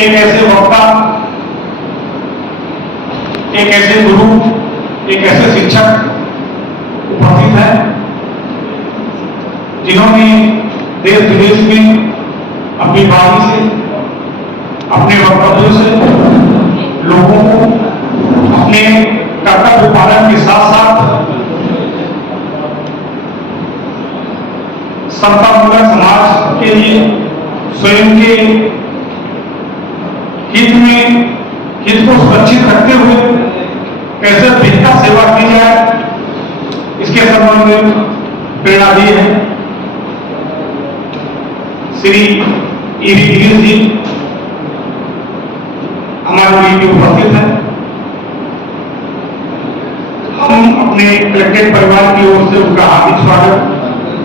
एक ऐसे वक्ता, एक ऐसे गुरु, एक ऐसे शिक्षक उपस्थित हैं जिन्होंने देश विदेश में अपनी वाणी से, अपने वक्तव्यों से लोगों को अपने कर्तव्य पालन के साथ साथ समतामूलक समाज के लिए स्वयं के हित को सुरक्षित रखते हुए कैसे बेहतर सेवा की जाए, इसके संबंध में प्रेरणा दी है। श्री ईवी गिरीश जी हमारे बीच में उपस्थित हैं। हम अपने कलेक्टेड परिवार की ओर से उनका हार्दिक स्वागत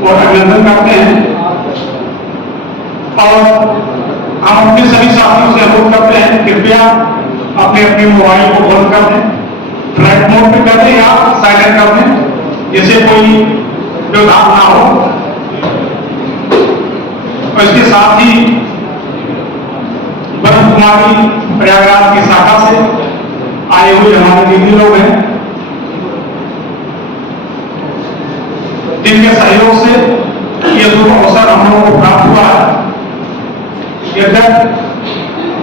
और अभिनंदन करते हैं और हम अपने सभी साथियों से अनुरोध करते हैं कृपया अपने अपने मोबाइल को बंद कर दें, फ्लाइट मोड पे कर दें या साइलेंट कर दें, जिससे कोई व्यवधान ना हो। और इसके साथ ही ब्रह्म कुमारी प्रयागराज की शाखा से आए हुए हमारे दीदी लोग हैं, जिनके सहयोग से ये दो अवसर हम लोगों को प्राप्त हुआ है।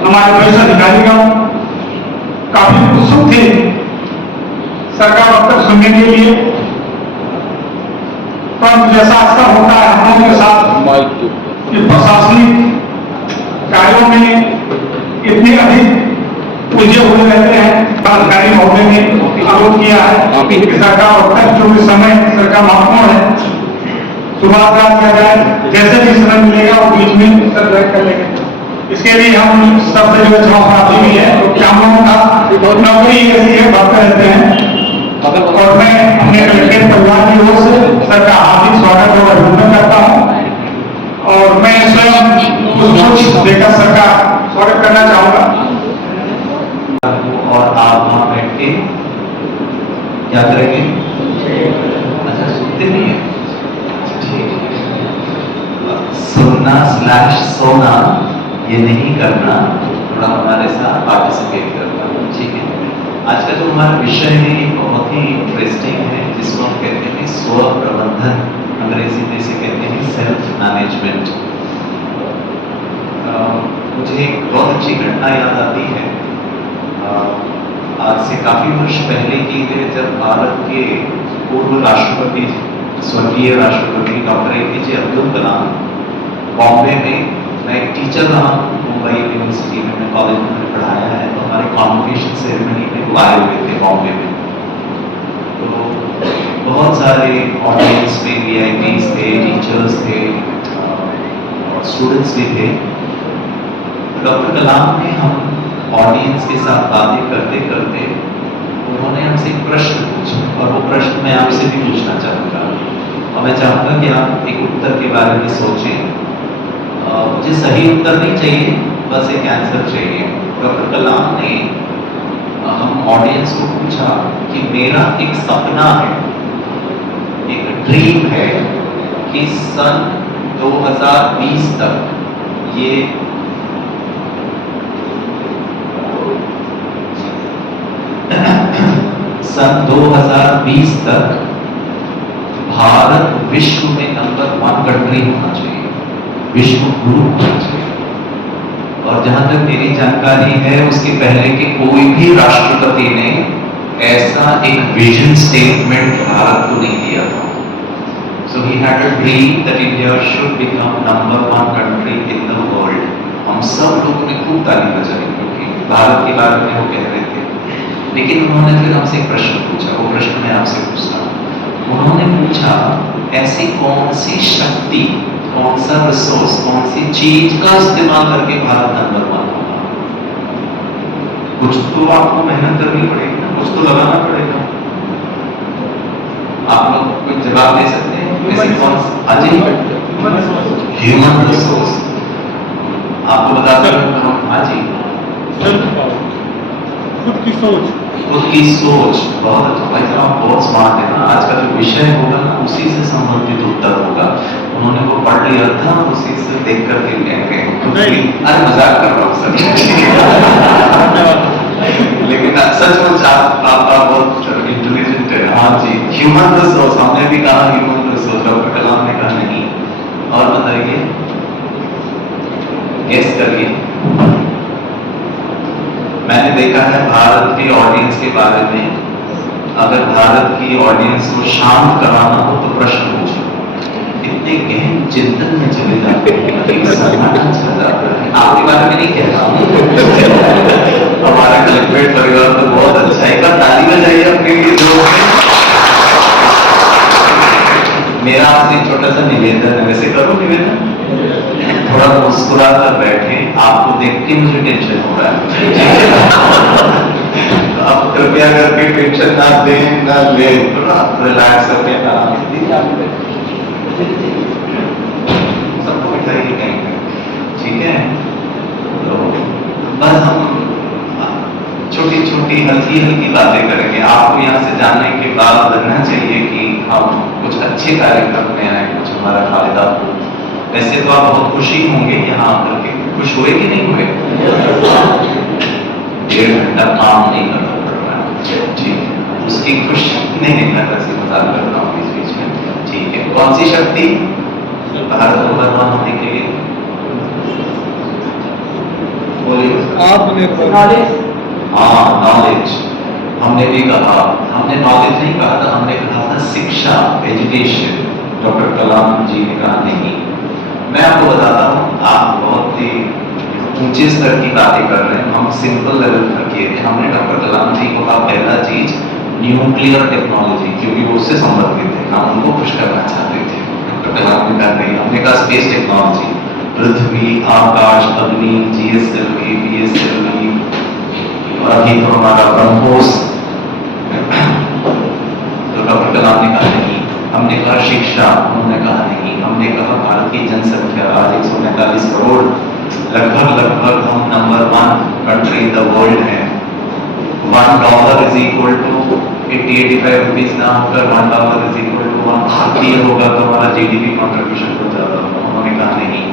हमारे पुलिस अधिकारीगण काफी उत्सुक थे सरकार वक्तव्य सुनने के लिए, परंतु जैसा अक्सर होता है हम लोगों के साथ कि प्रशासनिक कार्यों में इतने अधिक उलझे हुए रहते हैं। अधिकारी महोदय ने अनुरोध किया है कि सरकार वक्तव्य जो भी समय सरकार महत्वपूर्ण है सुबह किया जाए, जैसे भी समय मिलेगा वो बीच में कर लेंगे। इसके लिए हम सबसे जो जवाब प्राप्त हुई है तो क्या हम लोगों का नौकरी ऐसी है बढ़ते रहते हैं। और मैं अपने कलेक्टेड परिवार की ओर से सर का हार्दिक स्वागत और अभिनंदन करता हूँ और मैं स्वयं कुछ देकर सर का स्वागत करना चाहूंगा। और आप वहां बैठ के क्या करेंगे? अच्छा, सुनते नहीं है? सुनना / सोना ये नहीं करना, थोड़ा हमारे साथ पार्टिसिपेट करना, ठीक है। आज का जो हमारा विषय है ये बहुत ही इंटरेस्टिंग है, जिसको हम कहते हैं स्व प्रबंधन, अंग्रेजी में इसे कहते हैं सेल्फ मैनेजमेंट। मुझे एक बहुत अच्छी घटना याद आती है, आज से काफी वर्ष पहले की है, जब भारत के पूर्व राष्ट्रपति स्वर्गीय राष्ट्रपति डॉक्टर APJ अब्दुल कलाम बॉम्बे में, मैं एक टीचर रहा मुंबई यूनिवर्सिटी में, मैं कॉलेज में पढ़ाया है, तो हमारे कॉन्वोकेशन सेरेमनी में वो आए हुए थे बॉम्बे में। तो बहुत सारे ऑडियंस में VIPs थे, टीचर्स थे और स्टूडेंट्स भी थे। डॉक्टर कलाम ने हम ऑडियंस के साथ बातें करते करते उन्होंने हमसे एक प्रश्न पूछा और वो प्रश्न मैं आपसे भी पूछना चाहूँगा और मैं चाहूँगा कि आप एक उत्तर के बारे में सोचें। मुझे सही उत्तर नहीं चाहिए, बस एक आंसर चाहिए। डॉक्टर कलाम ने हम ऑडियंस को पूछा कि मेरा एक सपना है, एक ड्रीम है कि सन 2020 तक ये सन 2020 तक भारत विश्व में नंबर 1 कंट्री होना चाहिए, विश्व गुरु होना चाहिए। और जहां तक मेरी जानकारी है उसके पहले के कोई भी राष्ट्रपति ने ऐसा एक विजन स्टेटमेंट भारत को नहीं दिया था। So he had a dream that India should become number 1 country in the world. हम सब लोगों ने खूब ताली बजाई क्योंकि भारत के बारे में वो कह रहे थे। लेकिन उन्होंने फिर हमसे एक प्रश्न पूछा, वो प्रश्न मैं आपसे पूछता हूँ। उन्होंने पूछा ऐसी कौन सी शक्ति, कौन सा रिसोर्स, कौन सी चीज का इस्तेमाल करके भारत नंबर 1 होगा? कुछ तो आपको मेहनत करनी पड़ेगी ना, कुछ तो लगाना पड़ेगा। आप लोग कोई जवाब दे सकते हैं? ऐसी कौन सी? Human resource. आपको बताते हैं। हाँ जी, खुद की सोच। खुद की सोच बहुत अच्छा। भाई साहब आप बहुत स्मार्ट है ना, आज का जो विषय होगा ना उसी से संबंधित उत्तर होगा। उन्होंने वो पढ़ लिया था, उसी से देख कर के कहेंगे अरे मजाक कर रहा हूँ सर। लेकिन सचमुच आप बहुत इंटेलिजेंट है। हाँ जी, ह्यूमन रिसोर्स हमने भी कहा, ह्यूमन रिसोर्स डॉक्टर कलाम ने कहा नहीं। और बताइए, गेस करिए। मैंने देखा है भारत के ऑडियंस के बारे में, अगर भारत की ऑडियंस को शांत कराना हो तो प्रश्न पूछो, इतने गहन चिंतन में चले जाते हैं कि अच्छा जाता है। आपके बारे में नहीं कह रहा हूं। हमारा कलेक्ट्रेट परिवार तो बहुत अच्छा है, एक बार ताली बजाइए अपने लिए। जो मेरा आपसे एक छोटा सा निवेदन है, वैसे करो निवेदन, थोड़ा मुस्कुरा कर बैठे, आपको देख के मुझे टेंशन हो रहा है। आप कृपया करके टेंशन ना दें, ना ले, थोड़ा रिलैक्स करके आराम से सबको बिठाइए कहीं पे, ठीक है। तो बस हम छोटी छोटी हल्की हल्की बातें करेंगे। आपको यहाँ से जाने के बाद लगना चाहिए कि हम कुछ अच्छे कार्यक्रम में आए, कुछ हमारा फायदा हो। वैसे तो आप बहुत खुशी होंगे यहाँ आकर के, खुश हुए कि नहीं हुए? 1.5 घंटा काम नहीं करना पड़ रहा है, ठीक है, उसकी खुश नहीं, मैं वैसे मजाक करता हूँ इस बीच में, ठीक है। कौन सी शक्ति भारत को बर्बाद होने के लिए? बोलिए। आत्मनिर्भर। हाँ, नॉलेज। हमने भी कहा, हमने नॉलेज नहीं कहा था, हमने कहा था शिक्षा, एजुकेशन। डॉक्टर कलाम जी ने कहा नहीं। मैं आपको बताता हूँ, आप बहुत ही ऊंचे स्तर की बातें कर रहे हैं, हम सिंपल लेवल पर किए थे। हमने डॉक्टर कलाम जी को कहा पहला चीज न्यूक्लियर टेक्नोलॉजी, क्योंकि वो उससे संबंधित थे, हम उनको खुश करना चाहते थे। डॉक्टर कलाम ने कहा नहीं। हमने कहा स्पेस टेक्नोलॉजी, पृथ्वी, आकाश, अग्नि, GSLV, BSLV, और अभी तो हमारा ब्रह्मोस। तो डॉक्टर कलाम ने कहा नहीं। हमने कहा शिक्षा, उन्होंने कहा नहीं। हमने कहा भारत की जनसंख्या आज 149 करोड़, लगभग हम number 1 country in the world है। $1 इज इक्वल टू 80-85 रुपीज ना होकर $1 इज इक्वल टू 1 भारतीय होगा तो हमारा GDP कंट्रीब्यूशन हो जाता। उन्होंने कहा नहीं।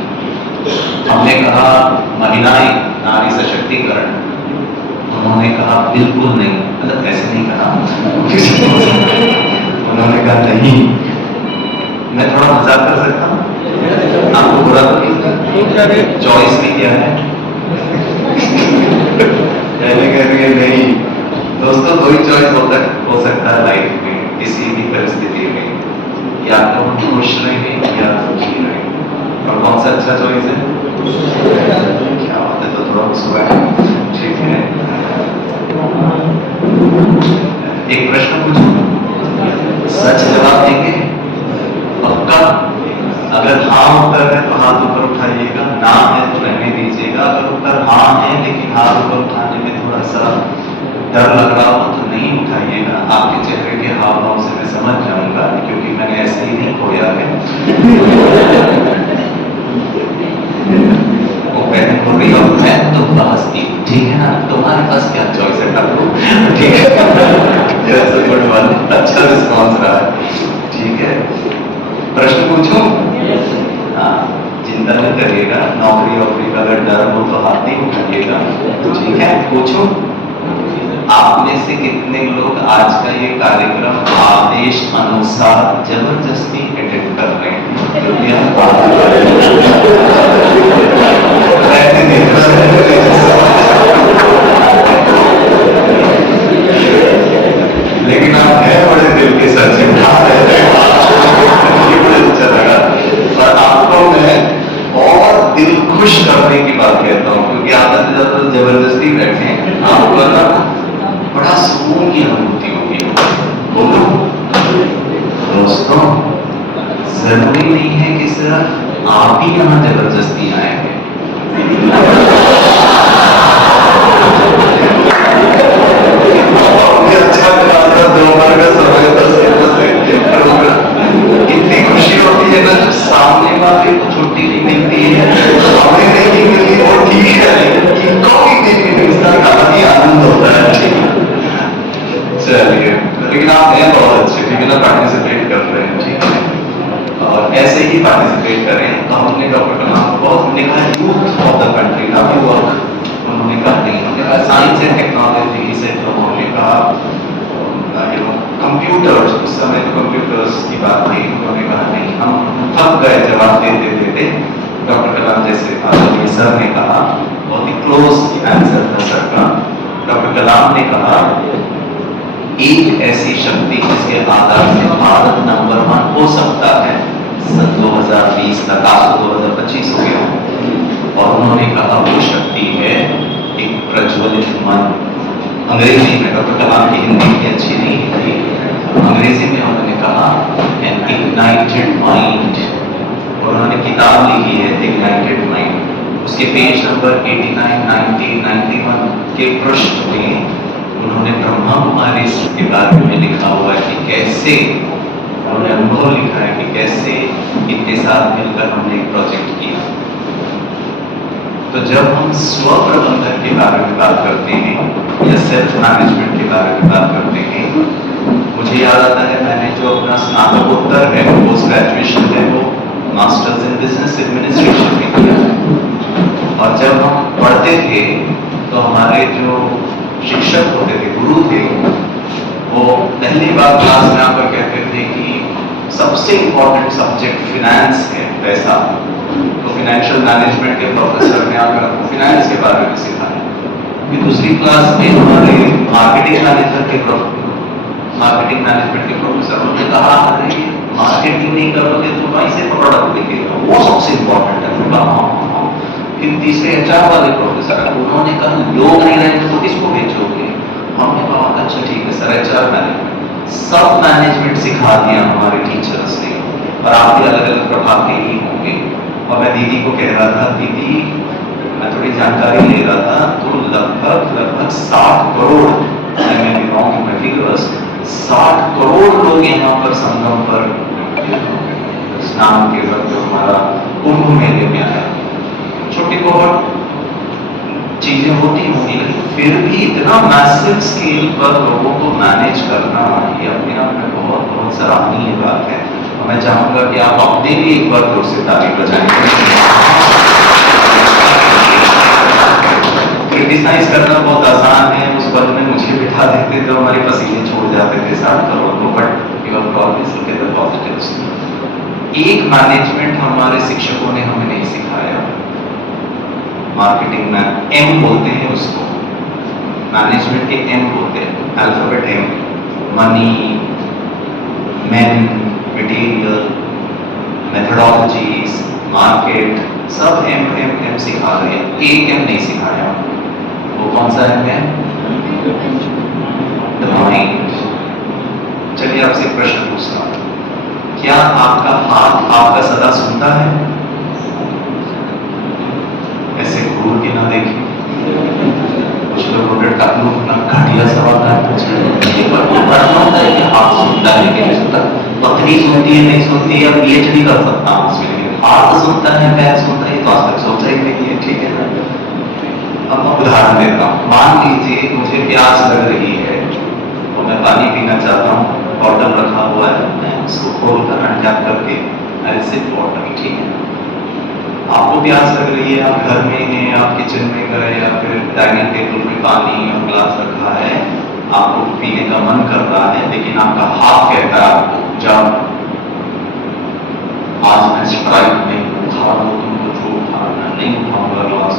हमने कहा महिलाएं, नारी सशक्तिकरण, उन्होंने कहा बिल्कुल नहीं, मतलब ऐसे नहीं कहा। उन्होंने कहा नहीं। मैं थोड़ा मजाक कर सकता हूँ, आपको बुरा तो नहीं? चॉइस भी क्या है? पहले कह रही है नहीं। दोस्तों, दो ही चॉइस हो सकता है लाइफ में, किसी भी परिस्थिति में, या तो हम खुश रहेंगे या दुखी रहेंगे। और कौन सा अच्छा चॉइस है? क्या बात है, तो थोड़ा मुस्कुराए, ठीक है। एक प्रश्न पूछूं, सच जवाब देंगे? पक्का? अगर हाँ उत्तर है तो हाथ ऊपर उठाइएगा, ना है तो रहने दीजिएगा। अगर उत्तर हाँ है लेकिन हाथ ऊपर उठाने में थोड़ा सा डर लग रहा हो तो नहीं उठाइएगा। आपके चेहरे के हाव भाव से मैं समझ जाऊंगा, क्योंकि मैंने ऐसे ही नहीं खोया है। वो बहन हो रही और मैं तुम हंसती, ठीक है ना? तुम्हारे पास क्या चॉइस है ठाकुर, ठीक है। अच्छा रिस्पॉन्स रहा है, ठीक है। प्रश्न पूछूं? हाँ, चिंता न करिएगा, नौकरी वोकरी का अगर डर हो तो हाथ नहीं उठाइएगा, ठीक है। पूछूं, आप में से कितने लोग आज का ये कार्यक्रम आदेश अनुसार जबरदस्ती अटेंड कर रहे हैं? कृपया लेकिन आप है बड़े दिल के सच्चे, बड़े अच्छा लगा। और आपको मैं और दिल खुश करने की बात कहता हूँ, क्योंकि आप से ज्यादा जबरदस्ती बैठे, आपको ना बड़ा सुकून की अनुभूति होगी। बोलो दोस्तों, जरूरी नहीं है कि सिर्फ आप ही यहाँ जबरदस्ती आए हैं। अच्छा लगा, 2 बार का समय कितनी खुशी होती है ना जब सामने वाले को छुट्टी नहीं मिलती है, हमें नहीं मिली, वो ठीक है, इनको भी नहीं मिलती, इसका अलग ही आनंद होता है। जिसके आधार से भारत नंबर 1 हो सकता है, सन 2020 तक, आज तो 2025 हो गया। और उन्होंने कहा वो शक्ति है एक प्रज्वलित मन। अंग्रेजी में, डॉक्टर कलाम की हिंदी की अच्छी नहीं थी, अंग्रेजी में उन्होंने कहा एन इग्नाइटेड माइंड। और उन्होंने किताब लिखी है इग्नाइटेड माइंड। उसके पेज नंबर 89, 90, 91 के पृष्ठ में उन्होंने ब्रह्मा कुमारी के बारे में लिखा हुआ है कि कैसे उन्होंने अनुभव लिखा है कि कैसे इनके साथ मिलकर हमने एक प्रोजेक्ट किया। तो जब हम स्व प्रबंधन के बारे में बात करते हैं या सेल्फ मैनेजमेंट के बारे में बात करते हैं, मुझे याद आता है मैंने जो अपना स्नातकोत्तर है, पोस्ट ग्रेजुएशन है, वो मास्टर्स इन बिजनेस एडमिनिस्ट्रेशन में किया है। और जब हम पढ़ते थे तो हमारे जो शिक्षक होते थे, गुरु थे, वो पहली बार क्लास में आकर कहते थे कि सबसे इंपॉर्टेंट सब्जेक्ट फिनेंस है, पैसा। तो फाइनेंशियल मैनेजमेंट के प्रोफेसर ने आकर हमको फिनेंस के बारे में सिखाया। फिर दूसरी क्लास में हमारे मार्केटिंग मैनेजमेंट के प्रोफेसर ने कहा अरे मार्केटिंग नहीं करोगे तो कैसे प्रोडक्ट बिकेगा, वो सबसे इंपॉर्टेंट है। फिर तीसरे एचआर वाले प्रोफेसर उन्होंने कहा लोग नहीं रहेंगे तो किसको बेचोगे। हमने कहा अच्छा ठीक है सर, एचआर मैनेजमेंट, सब मैनेजमेंट सिखा दिया हमारे टीचर्स ने। और आप भी अलग अलग प्रभाव के ही होंगे। और मैं दीदी को कह रहा था दीदी मैं थोड़ी जानकारी ले रहा था, तो लगभग 60 करोड़, फिगर्स 60 करोड़ लोग यहाँ पर संगम पर स्नान के वक्त हमारा कुंभ मेले में आया। छोटी बहुत चीजें होती होंगी, लेकिन फिर भी इतना मैसिव स्केल पर लोगों को मैनेज करना ये अपने आप में बहुत बहुत सराहनीय बात है। और मैं चाहूंगा कि आप अपने भी एक बार जोर से ताली बजाएं। क्रिटिसाइज करना बहुत आसान है, उस पल में मुझे बिठा देते तो हमारे पसीने छोड़ जाते थे 60 करोड़ को, but you have always look at the positives. एक मैनेजमेंट हमारे शिक्षकों ने हमें नहीं सिखाया, मार्केटिंग में एम बोलते हैं उसको, मैनेजमेंट के एम बोलते हैं, alphabet M, money, man, material, methodologies, market, सब एम एम एम सिखा रहे हैं, एक एम नहीं सिखाया। वो कौन सा एम है? The mind. चलिए आपसे एक प्रश्न पूछता हूं, क्या आपका हाथ आपका सदा सुनता है? ऐसे घूर के ना देखें। कुछ लोग घटिया सवाल पढ़ना होता है कि हाथ सुनता है कि नहीं सुनता, पत्नी सुनती है नहीं सुनती है, अब पीएचडी कर सकता हूँ उसमें। हाथ सुनता है, पैर सुनता है, तो आज तक सोचा ही नहीं है, ठीक है ना। अब मैं उदाहरण देता हूँ, मान लीजिए मुझे प्यास लग रही है और मैं पानी पीना चाहता हूँ, बॉटल रखा हुआ है, मैं उसको खोलकर अनटैप करके ऐसे बॉटल, ठीक है। आपको प्यास लग रही है, आप घर में हैं, आप किचन में गए या फिर डाइनिंग टेबल में पानी और ग्लास रखा है, आपको पीने का मन कर रहा है, लेकिन आपका हाथ कहता है आपको जब आज मैं स्प्राइट नहीं उठा लो, तुमको जो उठाना नहीं उठाऊंगा ग्लास।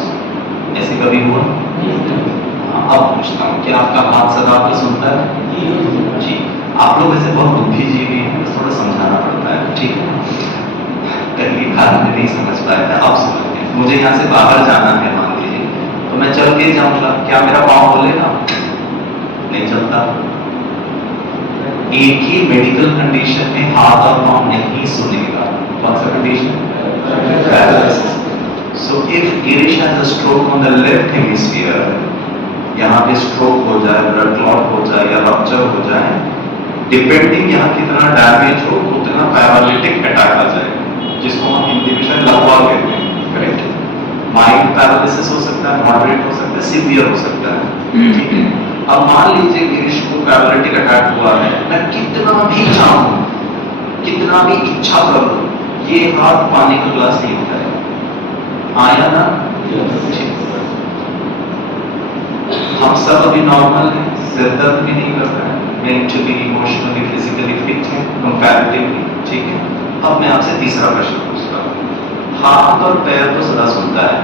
ऐसे कभी हुआ? अब पूछता हूँ, क्या आपका हाथ सदा आपको सुनता है? जी। आप लोग ऐसे बहुत बुद्धिजीवी हैं, तो थोड़ा समझाना पड़ता है, ठीक है। पहली बार मैं नहीं समझ पाया था, आप समझ गए। मुझे यहाँ से बाहर जाना है मान लीजिए, तो मैं चल के जाऊंगा, क्या मेरा पाँव बोलेगा? नहीं चलता। एक ही मेडिकल कंडीशन में हाथ और पाँव नहीं सुनेगा। कौन सा condition? Paralysis. So if Girish has a stroke on the left hemisphere, यहाँ पे स्ट्रोक हो जाए, ब्लड क्लॉट हो जाए या रप्चर हो जाए, डिपेंडिंग यहाँ कितना डैमेज हो उतना पैरालिटिक अटैक आ जाएगा, जिसको हम हिंदी में शायद लकवा कहते हैं, करेक्ट। माइल्ड पैरालिसिस हो सकता है, मॉडरेट हो सकता है, सीवियर हो सकता है, ठीक है। अब मान लीजिए गिरीश को पैरालिटिक अटैक हुआ है, मैं कितना भी चाहूं, कितना भी इच्छा करूं, ये हाथ पानी का ग्लास नहीं उठाएगा। आया ना? हम सब अभी नॉर्मल हैं, सिर दर्द भी नहीं कर रहा है, मेंटली, इमोशनली, फिजिकली फिट है कंपैरेटिवली, ठीक है। अब मैं आपसे तीसरा प्रश्न पूछता हूँ, हाथ और पैर तो सदा सुनता है,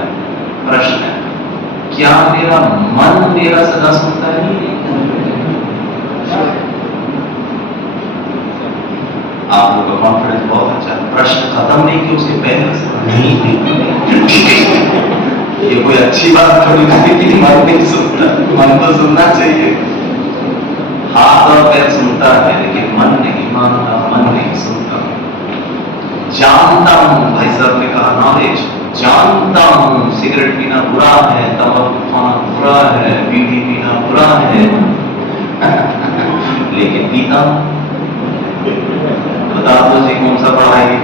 प्रश्न है क्या मेरा मन मेरा सदा सुनता है? आप लोग का कॉन्फिडेंस बहुत अच्छा है। प्रश्न खत्म नहीं कि उसके पहले नहीं ये कोई अच्छी बात थोड़ी नहीं कि मन नहीं सुनता, मन तो सुनना चाहिए। हाथ और पैर सुनता है लेकिन मन नहीं मानता, मन नहीं सुनता। जानता हूं, भाई साहब ने कहा नॉलेज, जानता हूं सिगरेट पीना बुरा है, तंबाकू खाना बुरा है, बीड़ी पीना बुरा है लेकिन पीता बता दो जी कौन सा बड़ा है।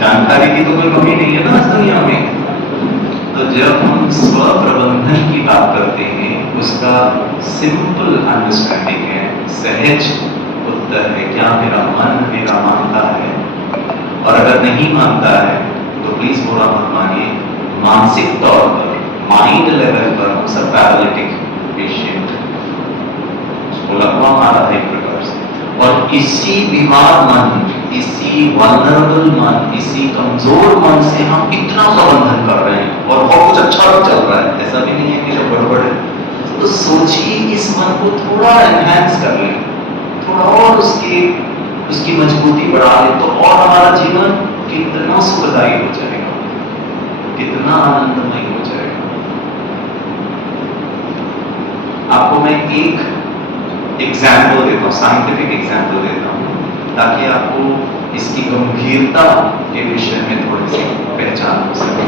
जानकारी की तो कोई कमी नहीं है ना इस दुनिया में। तो जब हम स्व प्रबंधन की बात करते हैं, उसका सिंपल अंडरस्टैंडिंग है, सहज उत्तर है क्या मेरा मन मेरा मानता है, और अगर नहीं मानता है तो प्लीज बुरा मत मानिए। मानसिक तौर पर माइंड लेवल पर हम सब पैरालिटिक पेशेंट, उसको लगवा मारा है एक प्रकार से। और इसी बीमार मन, इसी वल्नरेबल मन, इसी कमजोर मन से हम इतना प्रबंधन कर रहे हैं और बहुत कुछ अच्छा भी चल रहा है। ऐसा भी नहीं है कि जब गड़बड़ है तो सोचिए इस मन को थोड़ा एनहांस कर लें, थोड़ा और उसकी मजबूती बढ़ा ले तो और हमारा जीवन कितना सुखदायी हो जाएगा, कितना आनंदमय हो जाएगा। आपको मैं एक एग्जाम्पल देता हूँ, साइंटिफिक एग्जाम्पल देता हूँ, ताकि आपको इसकी गंभीरता के विषय में थोड़ी सी पहचान हो सके।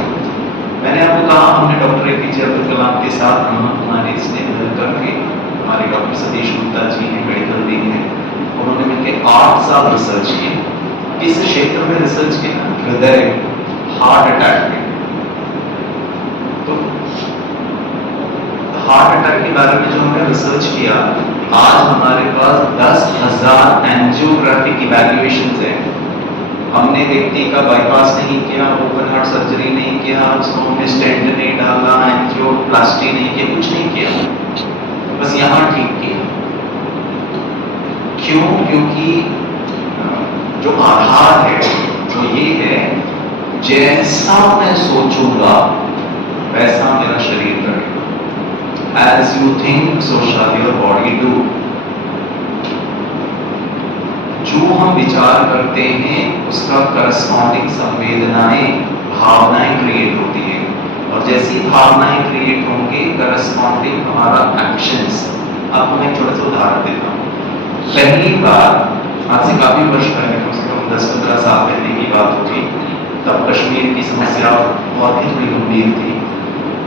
मैंने आपको कहा हमने डॉक्टर एपीजे अब्दुल कलाम के साथ हमारे स्नेह मिल करके, हमारे डॉक्टर सतीश गुप्ता जी हैं, मेडिकल डीन हैं, उन्होंने मिलकर 8 साल रिसर्च की। किस क्षेत्र में रिसर्च किया? हृदय, हार्ट अटैक में। तो हार्ट अटैक के बारे में जो हमने रिसर्च किया, आज हमारे पास 10,000 एंजियोग्राफिक इवैल्यूएशंस है। हमने व्यक्ति का बाईपास नहीं किया, ओपन हार्ट सर्जरी नहीं किया, उसको हमने स्टेंट नहीं डाला, एंजियोप्लास्टी नहीं किया, कुछ नहीं किया, बस यहाँ ठीक किया। क्यों? क्योंकि जो आधार है वो ये है, जैसा मैं सोचूंगा वैसा मेरा शरीर करेगा। As you think, so shall your body do. जो हम विचार करते हैं उसका करस्पॉन्डिंग संवेदनाएं, भावनाएं क्रिएट होती है, और जैसी भावनाएं क्रिएट होंगे करस्पॉन्डिंग हमारा एक्शंस। आपको मैं छोटा सा उदाहरण देता हूँ। पहली बार आज से काफी वर्ष पहले, कम से कम 10-15 साल पहले की बात होगी, तब कश्मीर की समस्या बहुत ही थोड़ी गंभीर थी।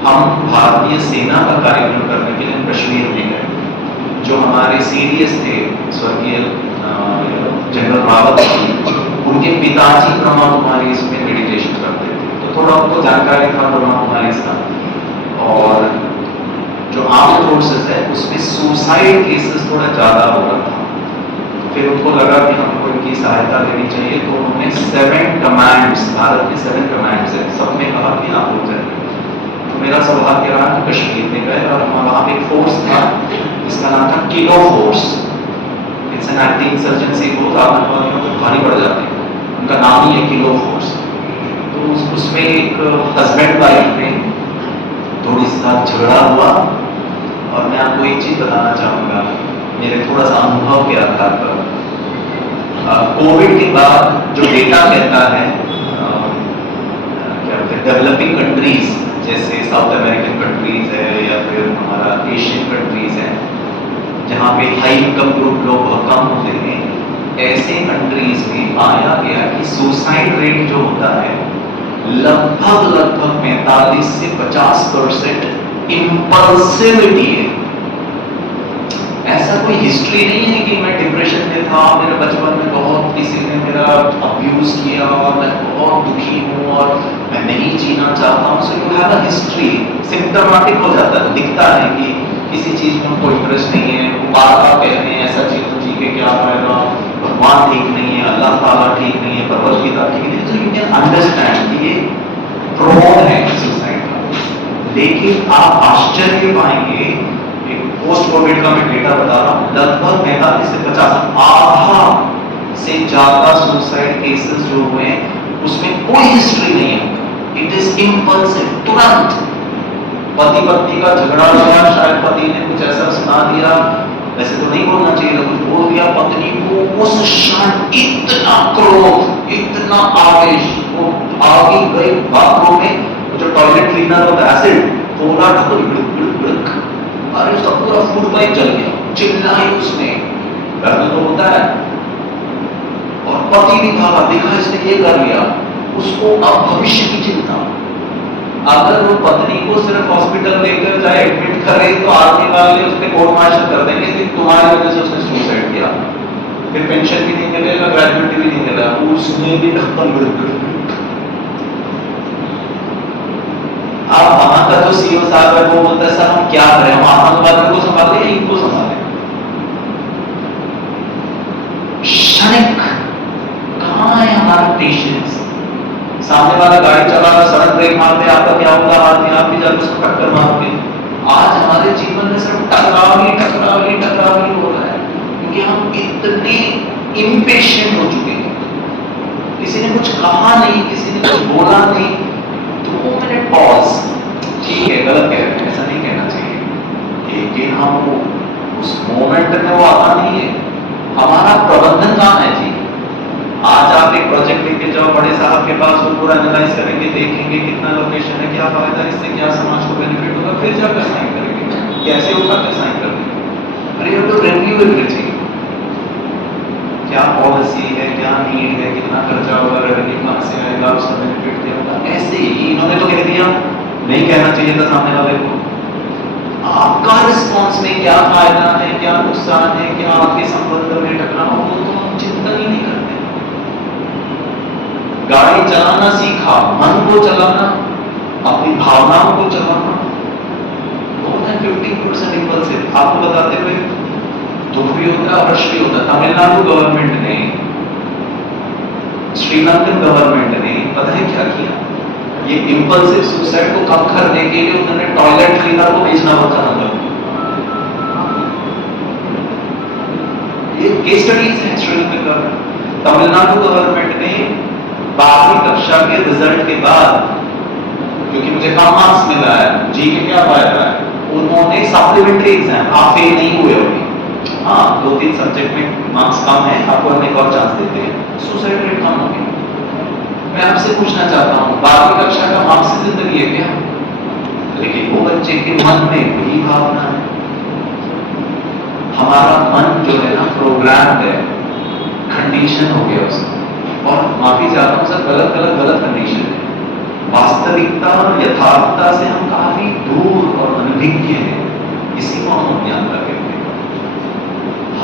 हम भारतीय सेना का कार्यक्रम करने के लिए कश्मीर में गए। जो हमारे सीडीएस थे स्वर्गीय जनरल रावत जी, उनके पिताजी ब्रह्मा कुमारी इसमें मेडिटेशन करते थे, तो थोड़ा उनको जानकारी था ब्रह्मा कुमारी का। और जो आर्म्ड फोर्सेस है उसमें सुसाइड केसेस थोड़ा ज्यादा हो रहा था। फिर उनको लगा कि हमको इनकी सहायता लेनी चाहिए, तो उन्होंने 7 कमांड्स, भारत के 7 कमांड्स है, सब में कहा कि आप हो जाए। तो मेरा सौभाग्य रहा कि कश्मीर में गए और वहाँ पे एक फोर्स था जिसका नाम था kilo force. It's an anti insurgency force, आतंकवादियों को भारी पड़ जाते हैं, उनका नाम ही है किलो फोर्स। तो उसमें एक हस्बैंड वाइफ में थोड़ी सा झगड़ा हुआ, और मैं आपको एक चीज बताना चाहूँगा मेरे थोड़ा सा अनुभव के आधार पर। कोविड के बाद जो डेटा कहता है, क्या बोलते हैं, डेवलपिंग कंट्रीज जैसे साउथ अमेरिकन कंट्रीज है या फिर हमारा एशियन कंट्रीज है, जहाँ पे हाई इनकम ग्रुप लोग बहुत कम होते हैं, ऐसे कंट्रीज में पाया गया कि सुसाइड रेट जो होता है लगभग 45 से 50% इम्पल्सिविटी है। ऐसा कोई हिस्ट्री नहीं है कि मैं डिप्रेशन में था, मेरे बचपन में बहुत किसी ने मेरा अब्यूज किया और मैं बहुत दुखी हूँ और मैं नहीं जीना चाहता हूँ। So you have a history, symptomatic हो जाता है, दिखता है कि किसी चीज में उनको इंटरेस्ट नहीं है, वो बार-बार कह रहे हैं ऐसा चीज तो जी के क्या फायदा, भगवान ठीक नहीं है, अल्लाह ताला ठीक नहीं है, भगवत गीता ठीक नहीं है। तो यू कैन अंडरस्टैंड कि ये प्रोन है सुसाइड का। लेकिन आप आश्चर्य पाएंगे, पोस्ट कोविड का मैं डेटा बता रहा हूँ, लगभग 45 से 50, आधा से ज्यादा सुसाइड केसेस जो हुए उसमें कोई हिस्ट्री नहीं है। इट इज इम्पल्सिव, तुरंत पति पत्नी का झगड़ा हुआ, शायद पति ने कुछ ऐसा सुना दिया, वैसे तो नहीं बोलना चाहिए था, कुछ बोल दिया पत्नी को, उस क्षण इतना क्रोध, इतना आवेश, वो भागी गई बाथरूम में, जो टॉयलेट क्लीनर होता है एसिड पूरा ढक ढक, अरे उसका पूरा फूड पाइप जल गया, चिल्लाई उसने, दर्द तो होता है। और पति भी भागा, देखा इसने ये कर लिया, उसको अब भविष्य की चिंता। अगर वो पत्नी को सिर्फ हॉस्पिटल लेकर जाए, एडमिट करे, तो आर्मी वाले उस पर कोर्ट मार्शल कर देंगे कि तुम्हारी वजह से उसने सुसाइड किया, फिर पेंशन भी नहीं मिलेगा, ग्रेजुएटी भी नहीं मिलेगा, उसने भी ढक्कन बिल्कुल। अब वहां का जो सीईओ साहब है वो बोलता है सर हम क्या करें, हम आतंकवाद को संभाले या इनको संभाले। क्षणिक कहां है हमारा पेशेंस। सामने वाला गाड़ी चला रहा, सड़क ब्रेक मार दे, आपका क्या होगा, आदमी आप भी जाकर उसको टक्कर मारोगे। आज हमारे जीवन में सिर्फ टकराव ही हो रहा है, क्योंकि हम इतने इम्पेशेंट हो चुके हैं। किसी ने कुछ कहा नहीं, किसी ने कुछ बोला नहीं, 2 मिनट पॉज, ठीक है गलत कह रहे हैं, ऐसा नहीं कहना चाहिए, लेकिन हम उस मोमेंट में वो आता नहीं है। हमारा प्रबंधन कहाँ है जी। आज आप एक प्रोजेक्ट लेके जाओ बड़े साहब के पास, वो पूरा एनालाइज करेंगे, देखेंगे कितना लोकेशन है, क्या फायदा, इससे क्या समाज को बेनिफिट होगा, फिर जाकर साइन करेंगे, कैसे होगा फिर साइन करेंगे। अरे तो रिव्यू एवरीथिंग, क्या पॉलिसी है, क्या नीड है, कितना खर्चा होगा, रेवेन्यू कहां से आएगा, उसका बेनिफिट क्या होगा। ऐसे ही इन्होंने तो कह दिया, नहीं कहना चाहिए था सामने वाले को। आपका रिस्पॉन्स में क्या फायदा है, क्या नुकसान है, क्या आपके संबंध में टकराव हो, तो हम चिंतन ही नहीं करते। गाड़ी चलाना सीखा, मन को चलाना, अपनी भावनाओं को चलाना, more than 50% इम्पल्सिव। आपको बताते हुए दुख भी होता है, हर्ष भी होता है। तमिलनाडु गवर्नमेंट ने, श्रीलंकन गवर्नमेंट ने पता है क्या किया, ये इम्पल्सिव सुसाइड को कम करने के लिए उन्होंने टॉयलेट क्लीनर को बेचना बंद कर दिया। ये केस स्टडीज है श्रीलंकन गवर्नमेंट। तमिलनाडु गवर्नमेंट ने 12वीं कक्षा के रिजल्ट के बाद, क्योंकि मुझे कम मार्क्स मिला है, जी के क्या फायदा है, उन्होंने सप्लीमेंट्री एग्जाम, आप फेल नहीं हुए होंगे, हाँ 2-3 सब्जेक्ट में मार्क्स कम है, आपको हम एक और चांस देते हैं, सुसाइड रेट कम हो गया। मैं आपसे पूछना चाहता हूँ, 12वीं कक्षा का मार्क्स से जिंदगी है क्या? लेकिन वो बच्चे के मन में वही भावना है। हमारा मन जो है ना प्रोग्राम है, कंडीशन हो गया उसका। और माफी चाहता हूँ सर, गलत कंडीशन है। वास्तविकता और यथार्थता से हम काफी दूर और अनभिज्ञ हैं, इसी को हम अज्ञानता कहते हैं।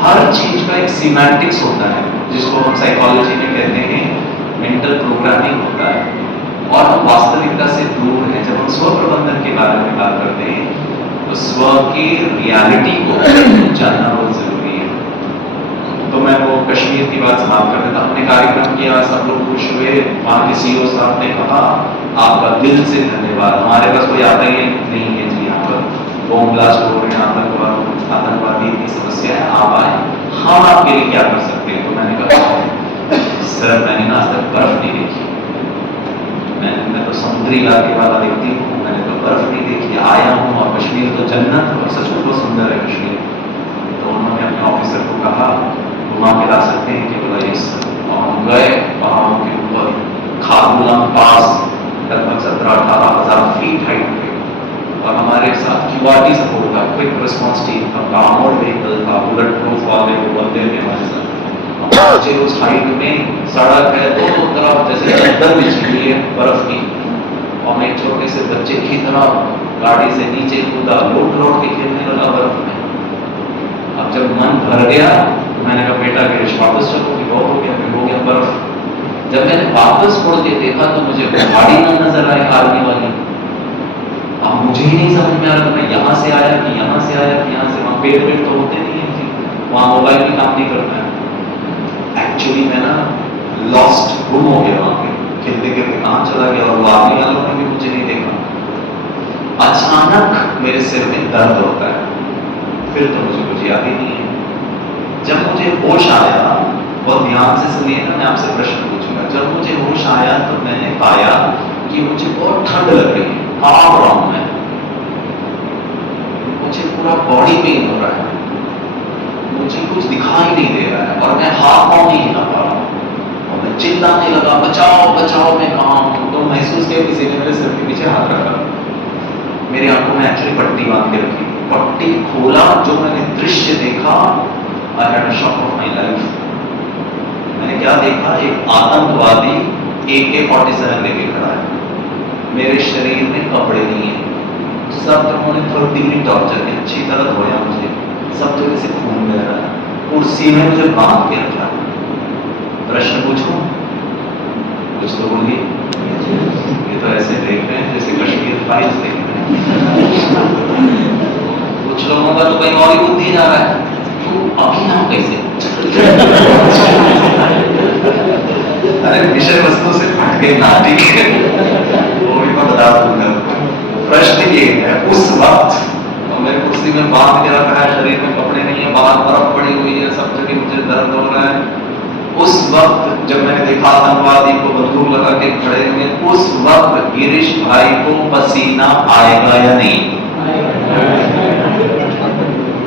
हर चीज का एक सीमेंटिक्स होता है, जिसको हम साइकोलॉजी में कहते हैं मेंटल प्रोग्रामिंग होता है, और हम वास्तविकता से दूर हैं। जब हम स्व प्रबंधन के बारे में बात करते हैं, तो स्व की रियलिटी को जानना बहुत जरूरी है। तो मैं वो कश्मीर की बात समाप्त कर देता। हमने कार्यक्रम किया, सब लोग खुश हुए, वहाँ के सीईओ साहब ने कहा आपका दिल से धन्यवाद, हमारे पास कोई आता ही नहीं है जी, यहाँ पर बॉम्ब ब्लास्ट हो रहे हैं, आतंकवादी की समस्या है, आप आए, हम आपके लिए क्या कर सकते हैं। तो मैंने कहा सर मैंने ना आज तक बर्फ नहीं देखी, मैं तो समुद्री इलाके वाला व्यक्ति हूँ, मैंने तो बर्फ नहीं देखी, आया हूँ और कश्मीर तो जन्नत और सचमुच बहुत सुंदर है कश्मीर। तो उन्होंने अपने ऑफिसर को कहा घुमा के ला सकते हैं कि बोला यस। और हम गए पहाड़ों के ऊपर, खारदुलम पास लगभग 17-18 हज़ार फीट हाइट पे, और हमारे साथ QRT सपोर्ट था, क्विक रिस्पॉन्स टीम था, आर्मर्ड व्हीकल था, बुलेट प्रूफ वाले वो बंदे थे हमारे साथ। मुझे उस हाइट में सड़क है, दोनों तरफ जैसे चद्दर बिछी हुई है बर्फ की, और मैं छोटे से बच्चे की तरह गाड़ी से नीचे कूदा, लौट के खेलने लगा बर्फ में। अब जब मन भर गया तो मैंने कहा बेटा गिरीश वापस चलो, कि बहुत हो गया, फिर हो गया बर्फ। जब मैंने वापस मुड़ के देखा तो मुझे गाड़ी न नजर आई आर्मी वाली। अब मुझे ही नहीं समझ में आ रहा था मैं यहाँ से आया कि यहाँ से आया कि यहाँ से। वहाँ पेड़ तो होते नहीं है जी, वहाँ मोबाइल भी काम नहीं करता है। एक्चुअली मैं ना लॉस्ट, गुम हो गया वहाँ पे, खेलते खेलते कहाँ चला गया, और आर्मी वालों ने भी मुझे नहीं देखा। अचानक मेरे सिर में दर्द होता है, फिर तो मुझे कुछ याद ही नहीं है। जब मुझे होश आया, बहुत ध्यान से सुनिए ना, मैं आपसे प्रश्न पूछूंगा। जब मुझे होश आया तो मैंने पाया कि मुझे बहुत ठंड लग रही है, कांप रहा हूं मैं, मुझे पूरा बॉडी पेन हो रहा है। मुझे कुछ दिखाई नहीं दे रहा है और मैं हाथ पाँव नहीं हिला पा रहा हूँ और मैं चिल्लाने लगा, बचाओ बचाओ, मैं कहाँ हूँ। तो महसूस किया किसी ने मेरे सिर के पीछे हाथ रखा। मेरी आंखों में एक्चुअली पट्टी बांध के रखी। पट्टी खोला, जो मैंने दृश्य देखा, I had a shock of my life. मैंने क्या देखा, एक आतंकवादी AK-47 लेके खड़ा है, मेरे शरीर में कपड़े नहीं है, सब लोगों ने 30 मिनट टॉर्चर किया, अच्छी तरह धोया मुझे, सब जगह से खून बह रहा है, कुर्सी में मुझे बांध के रखा। प्रश्न पूछूं? कुछ तो बोलिए। ये तो ऐसे देख रहे हैं जैसे कश्मीर फाइल्स देख रहे हैं। कुछ लोगों का तो कहीं और ही बुद्धि जा रहा है, तो अभी हम कैसे? अरे विषय वस्तु से हट गए ना, ठीक है, वो भी मैं बता दूंगा। प्रश्न ये है, उस वक्त मेरे कुर्सी में बांध के रखा है, शरीर में कपड़े नहीं है, बाहर बर्फ पड़ी हुई है, सब जगह मुझे दर्द हो रहा है। उस वक्त जब मैंने देखा आतंकवादी को बंदूक लगा के खड़े हुए, उस वक्त गिरीश भाई को पसीना आएगा या नहीं?